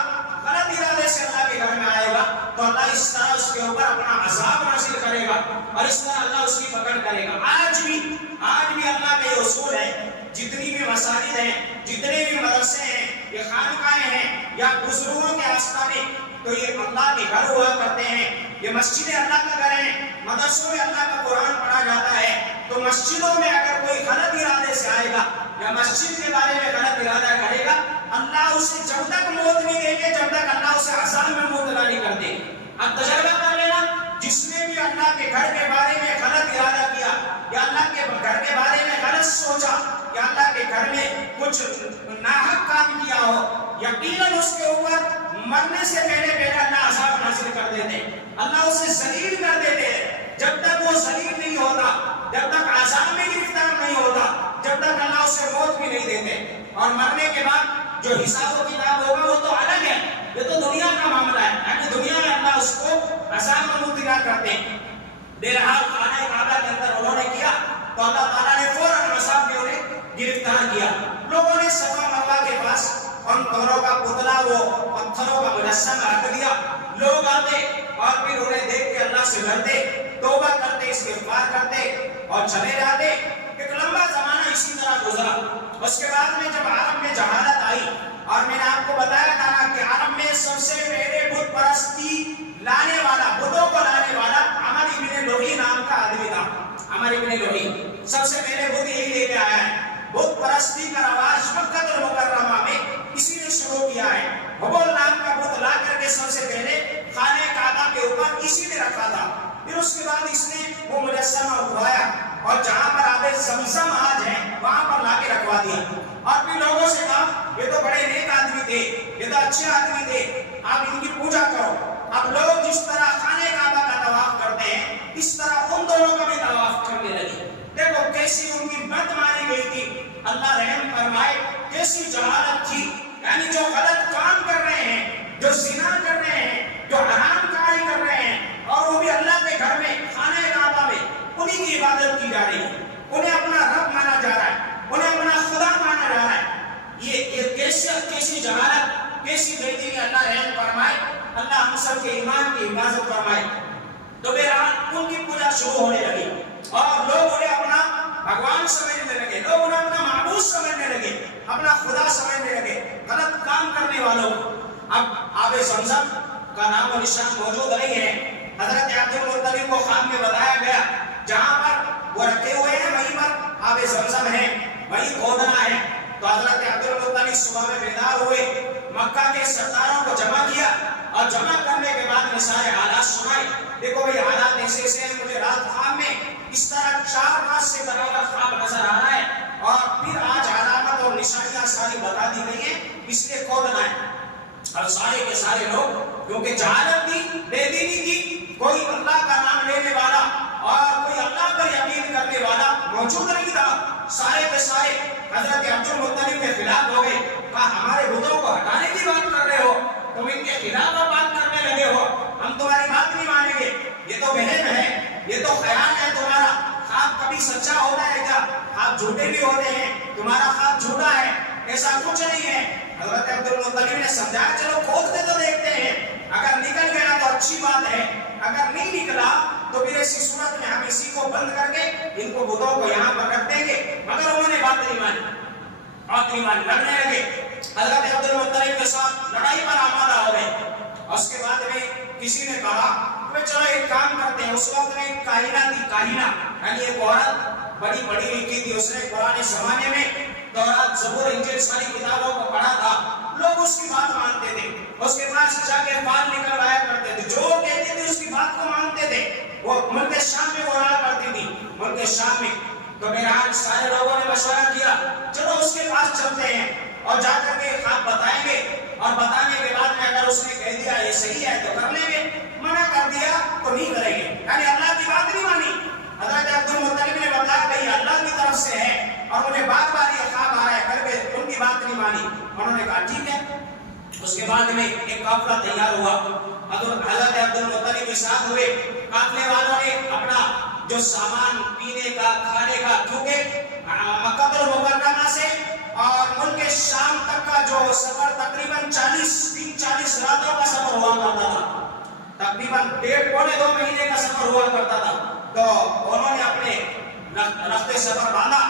غلط ارادے سے اللہ کے گھر میں آئے گا, تو اللہ اس طرح اس کے اوپر اپنا عذاب نازل کرے گا, اور اس طرح اللہ اس کی پکڑ کرے گا. آج بھی اللہ کا یہ اصول ہے, جتنی بھی مساجد ہیں, جتنے بھی مدرسے ہیں, یہ خانقاہیں ہیں یا بزرگوں کے آستانے, تو یہ اللہ کے گھر ہوا کرتے ہیں. یہ مسجدیں اللہ کا گھر ہیں, مدرسوں میں اللہ کا قرآن پڑھا جاتا ہے. تو مسجدوں میں اگر کوئی غلط ارادے سے آئے گا یا مسجد کے بارے میں غلط ارادہ کرے گا, اللہ اسے جب تک موت نہیں دیں گے, جب تک اللہ اسے عذاب میں مبتلا نہیں کر دیں گے. اب تجربہ کر لینا, جس نے بھی اللہ کے گھر کے بارے میں غلط ارادہ کیا, یا اللہ کے گھر کے بارے میں غلط سوچا, یا اللہ کے گھر میں کچھ ناحق کام کیا ہو, یقیناً اس کے اوپر مرنے سے پہلے اللہ عذاب نازل کر دیتے, اللہ اسے ذلیل کر دیتے. جب تک وہ ذلیل نہیں ہوتا, جب تک عذاب میں گرفتار نہیں ہوتا, جب تک اللہ اسے موت بھی نہیں دیتے. اور مرنے کے بعد جو حساب و کتاب ہوگا وہ تو الگ ہے, یہ تو دنیا کا معاملہ ہے, یعنی دنیا میں اللہ اس کو عذاب میں مبتلا کرتے ہیں. بہرحال خانہ کعبہ کے اندر انہوں نے کیا تو اللہ تعالیٰ نے فوراً عذاب میں انہیں گرفتار کیا. لوگوں نے صفا مروہ کے پاس ان دونوں کا پتلا, وہ پتھروں کا مجسمہ رکھ دیا. لوگ آتے اور پھر انہیں دیکھ کے اللہ سے ڈرتے, توبہ کرتے, استغفار کرتے اور چلے جاتے. ایک لمبا زمانہ اسی طرح گزرا. اس کے بعد میں جب عرب میں جہالت آئی, اور میں نے آپ کو بتایا تھا نا کہ عرب میں سب سے پہلے بت پرستی لانے والا, بتوں کو لانے والا عمر ابن لوہی نام کا آدمی تھا. عمر ابن لوہی سب سے پہلے بت یہی لے کے آیا ہے. بت پرستی کا رواج مکہ المکرمہ میں اسی نے شروع کیا ہے. حبل نام کا بت لا کر کے سب سے پہلے خانہ کعبہ کے اوپر اسی نے رکھا تھا. پھر اس کے بعد اس نے وہ مجسمہ اٹھوایا اور جہاں پر آب زمزم آج ہے وہاں پر لا کے رکھوا دیا. اور پھر لوگوں سے کہا یہ تو بڑے نیک آدمی تھے, یہ تو اچھے آدمی تھے, آپ ان کی پوجا کرو. اب لوگ جس طرح خانہ کعبہ کا طواف کرتے ہیں اس طرح ان دونوں کا بھی طواف کرنے لگے. دیکھو کیسی ان کی مت ماری گئی تھی, اللہ رحم فرمائے. کیسی جہالت تھی, یعنی جو غلط کام کر رہے ہیں, جو زنا کر رہے ہیں, جو حرام کاری کر رہے ہیں, اور وہ بھی اللہ کے گھر میں خانہ کعبہ میں انہی کی عبادت کی جا رہی ہے, انہیں اپنا رب مانا جا رہا ہے, انہیں اپنا خدا مانا جا رہا ہے. یہ کیسی جہالت, کیسی بے دینی. اللہ رحم فرمائے, اللہ ہم سب کے ایمان کی حفاظت فرمائے. تو بہرحال ان کی پوجا شروع ہونے لگی اور لوگ انہیں اپنا بھگوان سمجھنے لگے, لوگ انہیں اپنا معبود سمجھنے لگے, اپنا خدا سمجھنے لگے, غلط کام کرنے والوں. اب آب زمزم کا نام و نشان موجود نہیں ہے. حضرت عبد المطلب کو خواب میں بتایا گیا جہاں پر وہ رکھے ہوئے ہیں وہیں پر آب زمزم ہے, وہیں کھودنا ہے. تو حضرت عبد المطلب صبح میں بیدار ہوئے, مکہ کے سرداروں کو جمع کیا اور جمع کرنے کے بعد میں سارے حالات سنائے. دیکھو بھئی حالات ایسے ایسے ہیں, مجھے رات خواب میں اس طرح 4 رات سے برابر خواب نظر آ رہا ہے, اور پھر آج علامت اور نشانیاں ساری بتا دی گئی ہیں, اس لیے کھودنا ہے. اب سارے کے سارے لوگ, کیونکہ جہالت تھی, بے دینی تھی, کوئی اللہ کا نام لینے والا اور کوئی اللہ پر یقین کرنے موجود نہیں تھا، سارے کے سارے حضرت عبد المطلب کے خلاف ہو گئے. کہا ہمارے بتوں کو ہٹانے کی بات کر رہے ہو، تم ان کے خلاف بات کرنے لگے ہو، ہم تمہاری بات نہیں مانیں گے. یہ تو وہم ہے، یہ تو خیال ہے تمہارا. خواب کبھی سچا ہوتا ہے کیا؟ خواب جھوٹے بھی ہوتے ہیں، تمہارا خواب جھوٹا ہے، ایسا کچھ نہیں ہے. حضرت عبد المطلب نے سمجھایا چلو کھود کے تو دیکھتے ہیں، اگر نکل گیا تو اچھی بات ہے، اگر نہیں نکلا تو پھر ایسی صورت میں ہم اسی کو بند کر کے ان کو بتوں کو یہاں پر رکھ دیں گے. مگر انہوں نے بات نہیں مانی، لڑنے لگے. حضرت عبد المطلب کے ساتھ لڑائی پر آمادہ ہو گئے. اس کے بعد میں کسی نے کہا کہ چلو ایک کام کرتے ہیں. اس وقت میں ایک کاہنہ تھی، کاہنہ یعنی ایک عورت بڑی پڑھی لکھی تھی، اس نے پرانے زمانے میں تورات زبور انجیل ساری کتابوں کو پڑھا تھا. لوگ اس کی بات مانتے تھے، اس کے پاس جا کے فال نکلوایا کرتے تھے، جو کہتے تھے اس کی بات کو مانتے تھے. وہ ملک شام میں وہ رہا کرتی تھی، ملک شام میں. تو بہرحال سارے لوگوں نے مشورہ کیا چلو اس کے پاس چلتے ہیں اور جا کر کے خواب بتائیں گے، اور بتانے کے بعد میں اگر اس نے کہہ دیا یہ صحیح ہے تو کر لیں گے، منع کر دیا تو نہیں کریں گے. یعنی اللہ کی بات نہیں مانی. حضرت عبد المطلب نے بتایا کہ یہ اللہ کی طرف سے ہے اور انہیں بار بار یہ خواب آ رہا ہے، کر کے ان کی بات نہیں مانی. انہوں نے کہا ٹھیک ہے. اس کے بعد میں ایک قافلہ تیار ہوا، حضرت عبد المطلب کے ساتھ ہوئے. قافلے والوں نے اپنا جو سامان پینے کا کھانے کا، کیونکہ مکہ المکرمہ سے اور ملک شام تک کا جو سفر تقریباً 40 راتوں کا سفر ہوا کرتا تھا، تقریباً 1.5-2 مہینے کا سفر ہوا کرتا تھا. تو انہوں نے اپنے رفتے سفر باندھا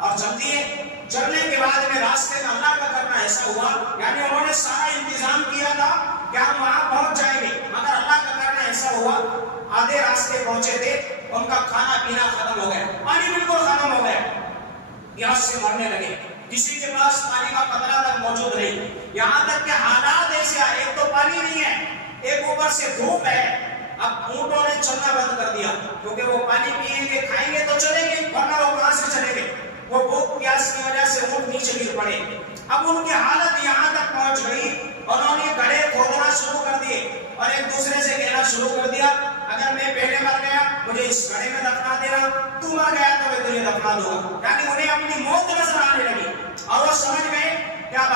اور چل دیے. چلنے کے بعد میں راستے میں اللہ کا کرنا ایسا ہوا، یعنی انہوں نے سارا انتظام کیا تھا کہ ہم وہاں پہنچ جائیں گے، مگر اللہ کا کرنا ایسا ہوا آدھے راستے پہنچے تھے، ان کا کھانا پینا ختم ہو گیا، پانی بالکل ختم ہو گیا، پیاس سے مرنے لگے. کسی کے پاس پانی کا قطرہ تک موجود نہیں. یہاں تک کہ حالات ایسے آئے، ایک تو پانی نہیں ہے، ایک اوپر سے دھوپ ہے. اب اونٹوں نے چلنا بند کر دیا، کیونکہ وہ پانی پیئیں گے کھائیں گے تو چلیں گے، ورنہ وہ کہاں سے چلیں گے. وہ بھوک پیاس کی وجہ سے اونٹ نیچے گر پڑے. اب ان کی حالت یہاں تک پہنچ گئی، انہوں نے گڑھے کھودنا شروع کر دیے اور ایک دوسرے سے کہنا شروع کر دیا اگر میں پہلے مر گیا مجھے اس گڑھے میں دفنا دینا، تو مر گیا تو میں تجھے دفنا دوں گا. یعنی انہیں اپنی موت نظر آنے لگی اور وہ سمجھ گئے کہ اب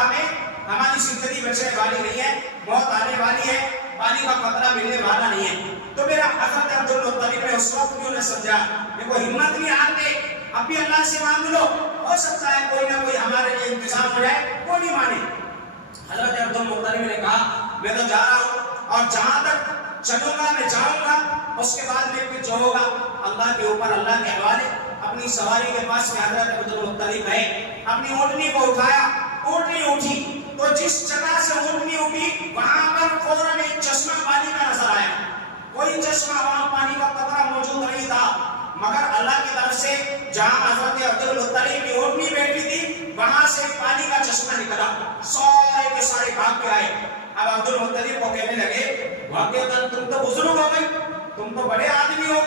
ہماری زندگی بچنے والی نہیں ہے، موت آنے والی ہے، پانی کا قطرہ ملنے والا نہیں ہے. تو میرا حضرت عبد المطلب نے اس وقت بھی انہیں سمجھا کہ کوئی ہمت نہیں ہارتے، اب بھی اللہ سے مانگ لو، ہو سکتا ہے کوئی نہ کوئی ہمارے لیے انتظام ہو جائے. وہ نہیں مانے. حضرت عبد المطلب نے کہا میں تو جا رہا ہوں اور جہاں تک چلوں گا میں جاؤں گا، اس کے بعد میں پھر جو ہوگا اللہ کے اوپر، اللہ کے حوالے. اپنی سواری کے پاس میں حضرت عبد المطلب گئے، اپنی اونٹنی کو اٹھایا، اونٹنی اٹھی تو جس جگہ سے اونٹنی اٹھی وہاں پر فوراً ایک چشمہ پانی کا نظر آیا. کوئی چشمہ وہاں پانی کا قطرہ موجود نہیں تھا، مگر اللہ کی طرف سے جہاں حضرت عبد المطلب کی اونٹنی بیٹھی تھی وہاں سے پانی کا چشمہ نکلا. سارے کے سارے بھاگ کے آئے. اب عبد المطلب کو کہنے لگے واقعتاً تم تو بزرگ ہو گئی، تم تو بڑے آدمی ہو،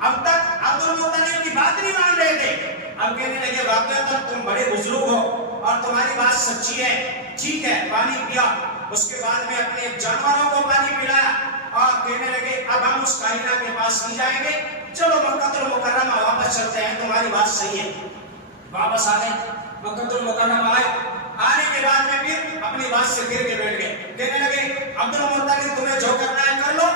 اب تک عبد المطلب کی بات نہیں مان رہے تھے، اب کہنے لگے واقعتاً تم بڑے بزرگ ہو اور تمہاری بات سچی ہے، ٹھیک ہے. پانی پیا. اس کے بعد میں اپنے جانوروں کو پانی پلایا اور کہنے لگے اب ہم اس کائنہ کے پاس نہیں جائیں گے، چلو مکہ المکرمہ واپس چلتے ہیں، تمہاری بات صحیح ہے. واپس آ گئے، مکہ المکرمہ آئے. آنے کے بعد میں پھر اپنی بات سے پھر کے بیٹھ گئے. کہنے لگے عبد المطلب تمہیں جو کرنا ہے کر لو،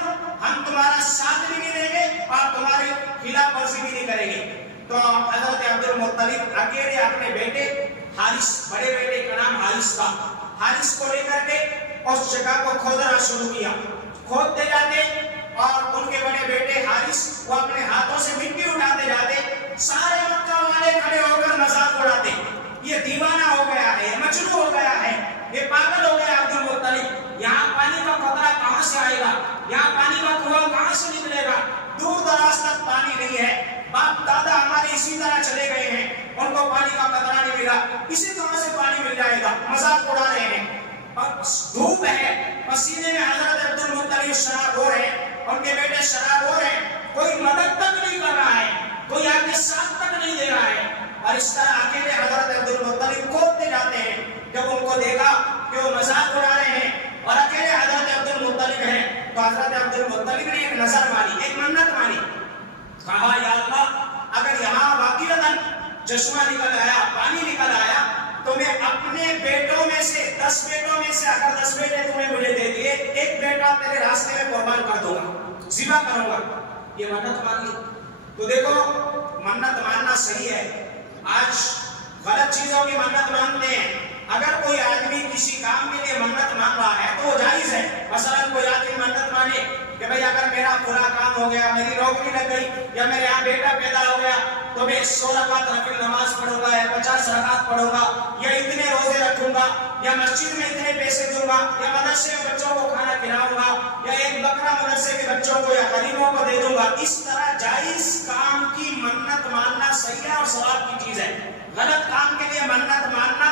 ہم تمہارا ساتھ بھی نہیں دیں گے اور تمہاری خلاف ورزی بھی نہیں کریں گے. تو حضرت عبد المطلب اکیلے اپنے بیٹے حارث، بڑے بیٹے کا نام حارث تھا، حارث کو لے کر کے اس جگہ کو کھودنا شروع کیا. کھودتے جاتے اور ان کے بڑے بیٹے حارث وہ اپنے ہاتھوں سے مٹی اٹھاتے جاتے. سارے مکہ والے کھڑے ہو کر مذاق اڑاتے، یہ دیوانہ ہو گیا ہے، یہ مجنون ہو گیا ہے، یہ پاگل ہو گیا عبد المطلب. یہاں پانی کا قطرہ کہاں سے آئے گا، یہاں پانی کا کنواں کہاں سے نکلے گا، دور دراز تک پانی نہیں ہے، باپ دادا ہمارے اسی طرح چلے گئے ہیں، ان کو پانی کا قطرہ نہیں ملا، اسے کہاں سے پانی مل جائے گا، مذاق اڑا رہے ہیں. اور دھوپ ہے، پسینے میں حضرت عبد المطلب شراب ہو رہے ہیں، ان کے بیٹے شراب ہو رہے ہیں، کوئی مدد تک نہیں کر رہا ہے، کوئی آپ کے ساتھ تک نہیں دے رہا ہے. اور اس طرح اکیلے حضرت عبد المطلب کودتے جاتے ہیں. جب ان کو دیکھا کہ وہ مذاق اڑا رہے ہیں اور اکیلے حضرت عبد المطلب ہیں تو حضرت عبد المطلب نے ایک نظر مانی، ایک منت مانی. کہا یا اللہ اگر یہاں واقعتاً چشمہ نکل آیا، پانی نکل آیا، تو میں اپنے بیٹوں میں سے 10 بیٹوں میں سے اگر 10 بیٹے تمہیں مجھے دے دیے، ایک بیٹا تیرے راستے میں قربان کر دوں گا، ذبح کروں گا. یہ منت مان لی. تو دیکھو منت ماننا صحیح ہے. آج غلط چیزوں کی منت مانتے ہیں. اگر کوئی آدمی کسی کام کے لیے منت مان رہا ہے تو وہ جائز ہے. مثلا کوئی آدمی منت مانے کہ بھئی اگر میرا پورا کام ہو گیا، میری نوکری لگ گئی، یا میرے یہاں بیٹا پیدا ہو گیا، تو میں 100 رکعت نفل نماز پڑھوں گا، یا 50 رکعت پڑھوں گا، یا اتنے روزے رکھوں گا، یا مسجد میں اتنے پیسے دوں گا، یا مدرسے میں بچوں کو کھانا کھلاؤں گا، یا ایک بکرا مدرسے کے بچوں کو یا غریبوں کو دے دوں گا. اس طرح جائز کام کی منت ماننا صحیح ہے اور ثواب کی چیز ہے. غلط کام کے لیے منت ماننا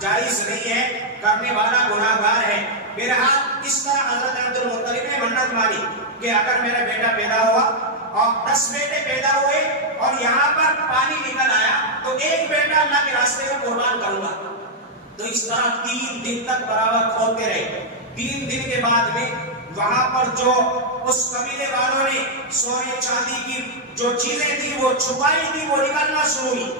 جائز نہیں ہے، کرنے والا گناہ گار ہے. بہرحال اس طرح حضرت عبد المطلب نے منت مانی کہ اگر میرا بیٹا پیدا ہوا اور 10 بیٹے پیدا ہوئے اور یہاں پر پانی نکل آیا تو ایک بیٹا اللہ کے راستے میں قربان کروں گا. تو اس طرح 3 دن تک برابر کھولتے رہے. 3 دن کے بعد میں وہاں پر جو اس قبیلے والوں نے سونے چاندی کی جو چیزیں تھی وہ چھپائی تھی وہ نکلنا شروع ہوئی.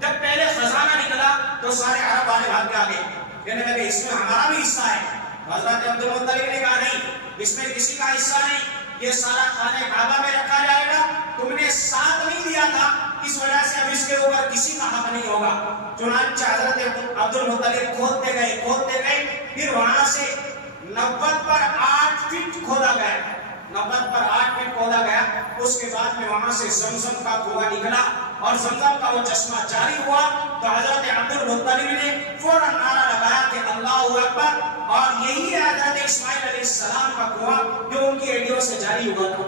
جب پہلے خزانہ نکلا تو سارے عرب والے بھاگ کے آگے کہنے لگے اس میں ہمارا بھی حصہ ہے. حضرت عبد المطلب نے کہا نہیں، اس میں کسی کا حصہ نہیں، یہ سارا خانہ کعبہ میں رکھا جائے گا. تم نے ساتھ نہیں دیا تھا، اس وجہ سے اب اس کے اوپر کسی کا حق نہیں ہوگا. چنانچہ حضرت عبد المطلب کھودتے گئے. پھر وہاں سے 90 پر 8 فٹ کھودا گیا. 90 پر 8 فٹ کھودا گیا. اس کے بعد میں وہاں سے زمزم کا کنواں نکلا اور زمزم کا وہ چشمہ جاری ہوا. تو حضرت عبد المطلب نے فوراً نعرہ لگایا کہ اللہ اکبر، اور یہی ہے حضرت اسماعیل علیہ السلام کا کنواں جو ان کی ایڈیوں سے جاری ہوا تھا.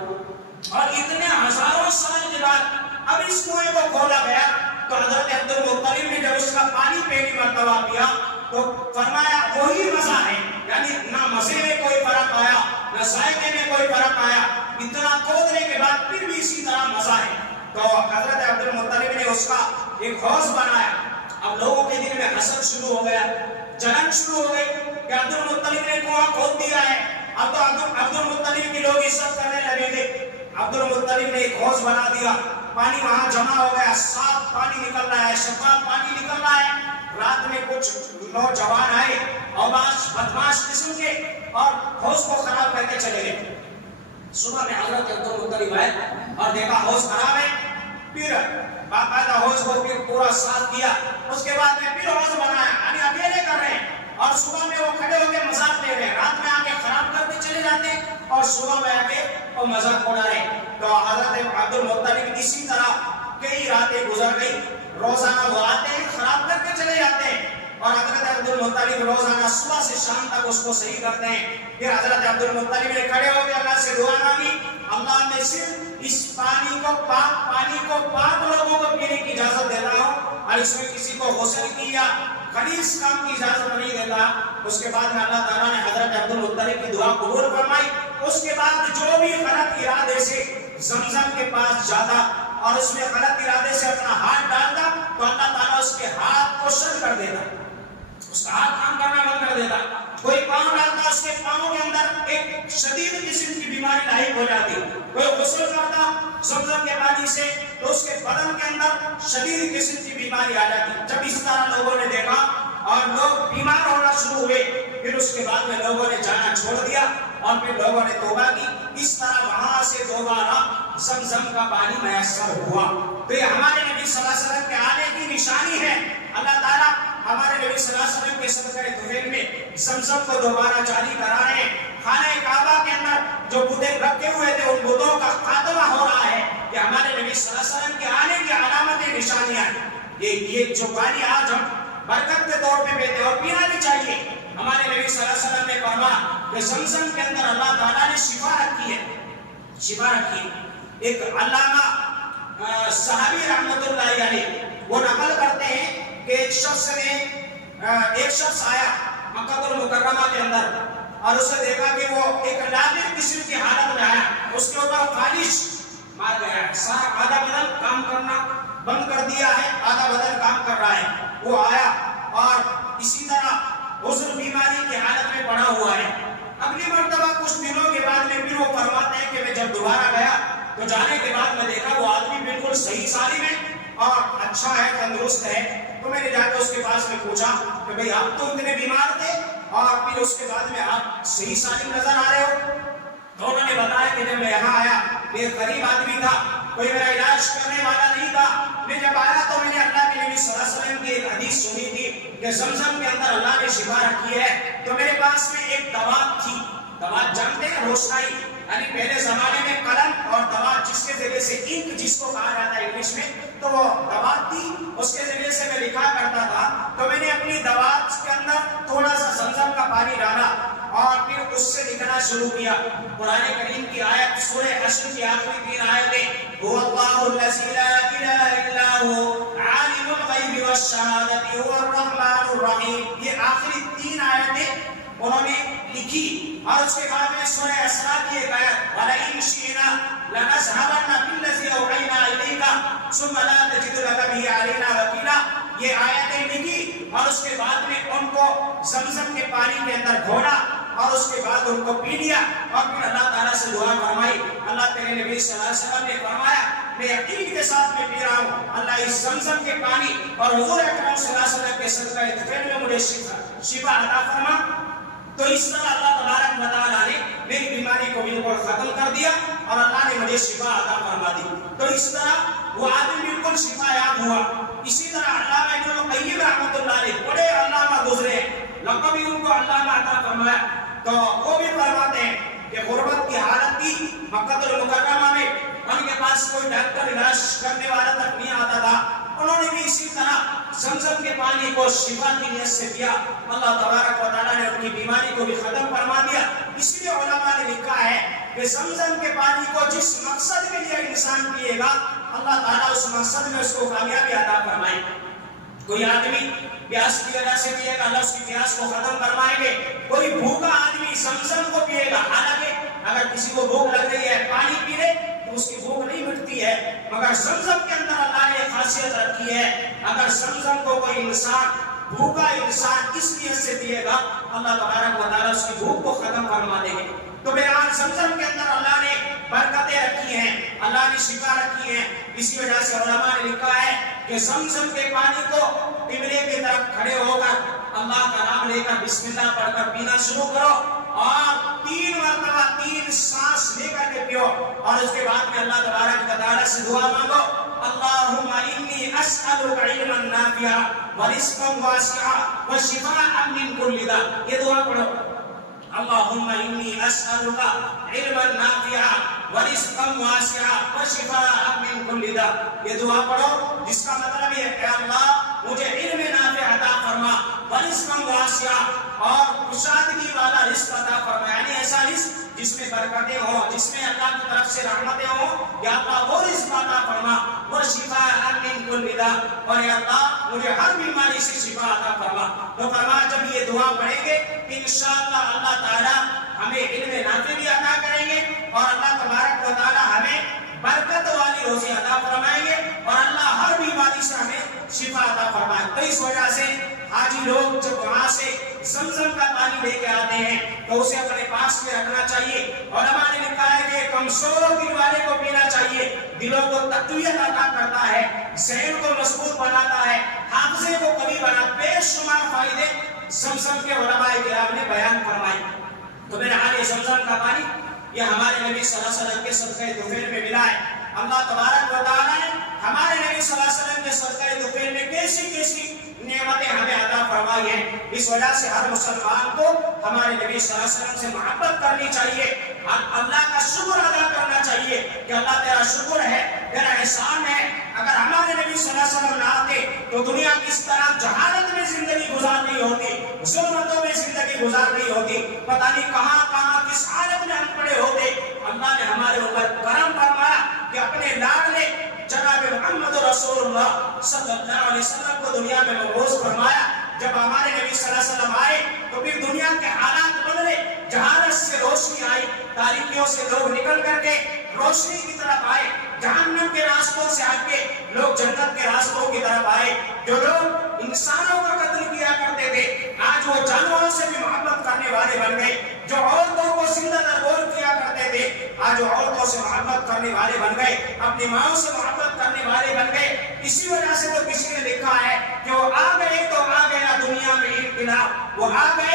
اور اتنے ہزاروں سال کے بعد اب اس کنویں کو کھولا گیا. تو حضرت عبد المطلب نے جب اس کا پانی پہلی مرتبہ پیا تو فرمایا وہی مزہ ہے، یعنی نہ مزے میں کوئی فرق آیا نہ ذائقے میں کوئی فرق آیا. اتنا کھودنے کے بعد پھر بھی اسی طرح مزہ ہے. تو حضرت عبد المطلب نے اس کا ایک حوض بنایا. اب لوگوں کے دل میں حسد شروع ہو گیا، جلن شروع ہو گئی کہ عبد المطلب نے کنواں کھود دیا ہے. اب تو عبد المطلب کے لوگ عزت کرنے لگے تھے. عبد المطلب نے ایک حوض بنا دیا. پانی وہاں جمع ہو گیا، صاف پانی نکل رہا ہے، شفاف پانی نکل رہا ہے. رات میں کچھ نوجوان آئے اور بدماش قسم کے اور حوض کو خراب کر کے چلے گئے. صبح میں حضرت عبد المطلب آئے اور دیکھا حوض خراب ہے. پھر باقاعدہ حوض کو پھر پورا صاف کیا. اس کے بعد میں پھر حوض بنایا، یعنی اکیلے کر رہے ہیں. اور صبح میں وہ کھڑے ہو کے مذاق لے رہے ہیں، رات میں آ کے خراب کر کے چلے جاتے ہیں اور صبح میں آ کے وہ مذاق اڑا رہے ہیں. تو حضرت عبد المطلب اسی طرح کئی راتیں گزر گئی. روزانہ وہ آتے ہیں، خراب کر کے چلے جاتے ہیں، اور حضرت عبد المطلب روزانہ صبح سے شام تک اس کو صحیح کرتے ہیں. پھر حضرت عبد المطلب نے کھڑے ہو کے اللہ سے دعا مانگی، اللہ میں صرف اس پانی کو پاک لوگوں کو پینے کی اجازت دیتا ہوں، اور اس میں کسی کو غسل کی یا خلیص کام کی اجازت نہیں دیتا. اس کے بعد میں اللہ تعالیٰ نے حضرت عبد المطلب کی دعا قبول فرمائی. اس کے بعد جو بھی غلط ارادے سے زمزم کے پاس جاتا اور اس میں غلط ارادے سے اپنا ہاتھ ڈالتا تو اللہ تعالیٰ اس کے ہاتھ کو شل کر دیتا، اس کا ہاتھ کام کرنا بند کر دیتا. کوئی پاؤں ڈالتا، اس کے پاؤں کے اندر ایک شدید قسم کی بیماری لاحق ہو جاتی. کوئی غسل کرتا زمزم کے پانی سے تو اس کے بدن کے اندر شدید قسم کی بیماری آ جاتی. جب اس طرح لوگوں نے دیکھا اور لوگ بیمار ہونا شروع ہوئے، پھر اس کے بعد میں لوگوں نے جانا چھوڑ دیا اور پھر لوگوں نے توبہ کی. اس طرح وہاں سے دوبارہ زمزم کا پانی میسر ہوا. تو یہ ہمارے نبی صلی اللہ علیہ وسلم کے آنے کی نشانی ہے. اللہ تعالیٰ ہمارے نبی صلی اللہ علیہ وسلم کے صدقہ طفیل میں زمزم کو دوبارہ جاری کرا رہے ہیں. خانہ کعبہ کے اندر جو بتیں رکھے ہوئے تھے ان بتوں کا خاتمہ ہو رہا ہے. کہ ہمارے نبی صلی اللہ علیہ وسلم کے آنے کی علامتیں نشانیاں ہیں. یہ جو پانی آج ہم برکت کے طور پہ پیتے اور پینا بھی چاہیے. ہمارے نبی صلی اللہ علیہ وسلم نے فرمایا کہ زمزم کے اندر اللہ تعالیٰ نے شفا رکھی ہے. ایک علامہ صحابی رحمت اللہ علیہ وہ نقل کرتے ہیں کہ ایک شخص آیا مکہ المکرمہ کے اندر اور اسے دیکھا کہ وہ ایک نادر قسم کی حالت میں آیا. اس کے اوپر خالص مار گیا ہے، سارا آدھا بدن کام کرنا بند کر دیا ہے، آدھا بدن کام کر رہا ہے. وہ آیا اور اسی طرح عذر بیماری کی حالت میں پڑا ہوا ہے. اگلی مرتبہ کچھ دنوں کے بعد میں پھر وہ فرماتے ہیں کہ میں جب دوبارہ گیا تو جانے کے بعد میں دیکھا وہ آدمی بالکل صحیح سالم ہے اور اچھا ہے، تندرست ہے۔ تو میں نے جا کے اس کے پاس میں پوچھا کہ بھئی آپ تو اتنے بیمار تھے اور پھر اس کے بعد میں آپ صحیح سالم نظر آ رہے ہو؟ تو انہوں نے بتایا کہ جب میں یہاں آیا، ایک غریب آدمی تھا، کوئی میرا علاج کرنے والا نہیں تھا۔ میں جب آیا تو میں نے اللہ کے نبی صلی اللہ علیہ وسلم کی ایک حدیث سنی تھی کہ زمزم کے اندر اللہ نے شفا رکھی ہے۔ تو میرے پاس میں ایک دوات تھی، دوات جانتے ہیں روشنائی، یعنی پہلے زمانے میں قلم اور دوات جس کے ذریعے سے انک جس کو کہا جاتا ہے انگلش میں، تو وہ دوات تھی، اس کے ذریعے سے میں لکھا کرتا تھا۔ تو میں نے اپنی دوات کے اندر تھوڑا سا زمزم کا پانی ڈالا اور پھر اس سے لکھنا شروع کیا۔ قرآن کریم کی آیت سورہ حشر کی آخری 3 آیتیں، هو اللہ الذی لا الہ الا هو عالم الغیب والشہادۃ هو الرحمن الرحیم، یہ آخری 3 آیتیں انہوں نے لکھی۔ اور اس کے بعد میں سورہ اسراء کی ایک آیت، وَلَئِن شِئْنَا لَنَذْهَبَنَّ بِالَّذِي أَوْحَيْنَا إِلَيْكَ ثُمَّ لَا تَجِدُ لَكَ بِهِ عَلَيْنَا وَكِيلًا، یہ آیتیں لکھی اور اس کے بعد میں ان کو زمزم کے پانی کے اندر گھولا اور اس کے بعد ان کو پی لیا اور پھر اللہ تعالیٰ سے دعا فرمائی۔ اللہ تعالیٰ نبی صلی اللہ علیہ وسلم نے فرمایا میں یقین کے ساتھ میں پی رہا ہوں، اللہ اس زمزم کے پانی اور حضور اکرم صلی اللہ علیہ وسلم کے صدقہ طفیل میں مجھے شفا عطا فرما۔ تو اس طرح اللہ تبارک و تعالیٰ نے میری بیماری کو بالکل ختم کر دیا اور اللہ نے مجھے شفا عطا فرما دی۔ تو اس طرح وہ آدمی بالکل شفا یاب ہوا۔ اسی طرح علامہ ابن القیم رحمۃ اللہ علیہ بڑے علامہ گزرے، لقب بھی ان کو علامہ عطا فرمایا، تو وہ بھی فرماتے ہیں کہ غربت کی حالت کی مکہ المکرمہ میں ان کے پاس کوئی ڈاکٹر علاج کرنے والا تک نہیں آتا تھا، انہوں نے بھی اسی طرح زمزم کے پانی کو شفا کی نیت سے پیا، اللہ تبارک و تعالیٰ نے اپنی بیماری کو بھی ختم فرما دیا۔ اس لیے علماء نے لکھا ہے کہ زمزم کے پانی کو جس مقصد کے لیے انسان پیے گا اللہ تعالیٰ اس مقصد میں اس کو کامیابی عطا فرمائے۔ کوئی آدمی پیاس کی وجہ سے پیے گا، اللہ اس کی پیاس کو ختم فرمائیں گے۔ کوئی بھوکا آدمی زمزم کو پیے گا، حالانکہ اگر کسی کو بھوک لگ رہی ہے پانی پی لے تو اس کی بھوک نہیں مٹتی ہے، مگر زمزم کے اندر اللہ نے خاصیت رکھی ہے، اگر زمزم کو کوئی انسان بھوکا انسان اس نیت سے پیے گا اللہ تبارک و تعالیٰ اس کی بھوک کو ختم فرما دیں گے۔ تو بہرحال زمزم کے اندر اللہ نے برکتیں رکھی ہیں، اللہ نے شفا رکھی ہیں، اسی وجہ سے علماء نے لکھا ہے کہ زمزم کے پانی کو قبلے کی طرف کھڑے ہو کر اللہ کا نام لے کر بسم اللہ پڑھ کر پینا شروع کرو اور 3 مرتبہ 3 سانس لے کر کے پیو اور اس کے بعد میں اللہ تبارک و تعالیٰ سے دعا مانگو، اللہم انی اسألک علما نافعا ورزقا واسعا وشفاء من کل داء، یہ دعا پڑھو، اللہم انی اسألک علما نافعا ورزقا واسعا وشفاء من کل داء، یہ دعا پڑھو جس کا مطلب یہ ہے کہ اللہ مجھے علم نافع عطا فرما، ورزقا واسعا اور کشادگی والا رزق عطا فرما، یعنی ایسا رزق جس میں برکتیں ہوں، جس میں اللہ کی طرف سے رحمتیں ہوں، یا اللہ وہ رزق عطا فرما، وشفاء من کل داء، اور یا اللہ مجھے ہر بیماری سے شفا عطا فرما۔ تو فرما جب یہ دعا پڑھیں گے انشاءاللہ اللہ تعالیٰ ہمیں علم نافع بھی عطا کریں گے اور اللہ تبارک و تعالیٰ ہمیں برکت والی روزی عطا فرمائیں گے اور اللہ ہر بیماری سے ہمیں شفا عطا فرمائے۔ تو اس وجہ سے حاجی لوگ جب وہاں سے زمزم کا پانی لے کے آتے ہیں تو اسے اپنے پاس میں رکھنا چاہیے۔ علماء نے لکھا ہے کہ کمزور دل والے کو پینا چاہیے، دلوں کو تقویت عطا کرتا ہے، ذہن کو مضبوط بناتا ہے، حافظے کو قوی بناتا ہے، بے شمار فائدے زمزم کے علماء کرام نے بیان فرمائے۔ تو میرے حال زمزم کا پانی یہ ہمارے نبی صلی اللہ علیہ وسلم کے صدقہ طفیل میں ملا ہے۔ اللہ تبارک و تعالیٰ نے ہمارے نبی صلی اللہ علیہ وسلم کے صدقہ طفیل میں کیسی کیسی نعمتیں ہمیں عطا فرمائی ہیں۔ اس وجہ سے ہر مسلمان کو ہمارے نبی صلی اللہ علیہ وسلم سے محبت کرنی چاہیے، اللہ کا شکر ادا کرنا چاہیے کہ اللہ تیرا شکر ہے، تیرا احسان ہے، اگر ہمارے نبی صلی اللہ علیہ وسلم نہ آتے تو دنیا کس طرح جہالت میں زندگی گزارنی ہوتی، ظلمتوں میں زندگی گزارنی ہوتی، پتہ نہیں کہاں کہاں کس حالت میں ہم پڑے ہوتے۔ اللہ نے ہمارے اوپر کرم فرمایا کہ اپنے لاڈلے جناب محمد رسول اللہ صلی اللہ علیہ وسلم کو دنیا میں مبعوث فرمایا۔ جب ہمارے نبی صلی اللہ علیہ وسلم آئے تو پھر دنیا کے حالات بدلے، جہالت سے روشنی آئی، تاریکیوں سے لوگ نکل کر کے روشنی کی طرف آئے، جہنم کے راستوں سے ہٹ کے لوگ جنت کے راستوں کی طرف آئے۔ جو لوگ انسانوں کا قتل کیا کرتے تھے آج وہ جانوروں سے بھی محبت کرنے والے بن گئے، جو عورتوں کو زندہ درگور کیا کرتے تھے آج وہ عورتوں سے محبت کرنے والے بن گئے، اپنی ماؤں سے محبت مخالفت کرنے والے بن گئے. اسی وجہ سے تو کسی نے لکھا ہے کہ وہ آ گئے تو آ گیا دنیا میں انقلاب, وہ آ گئے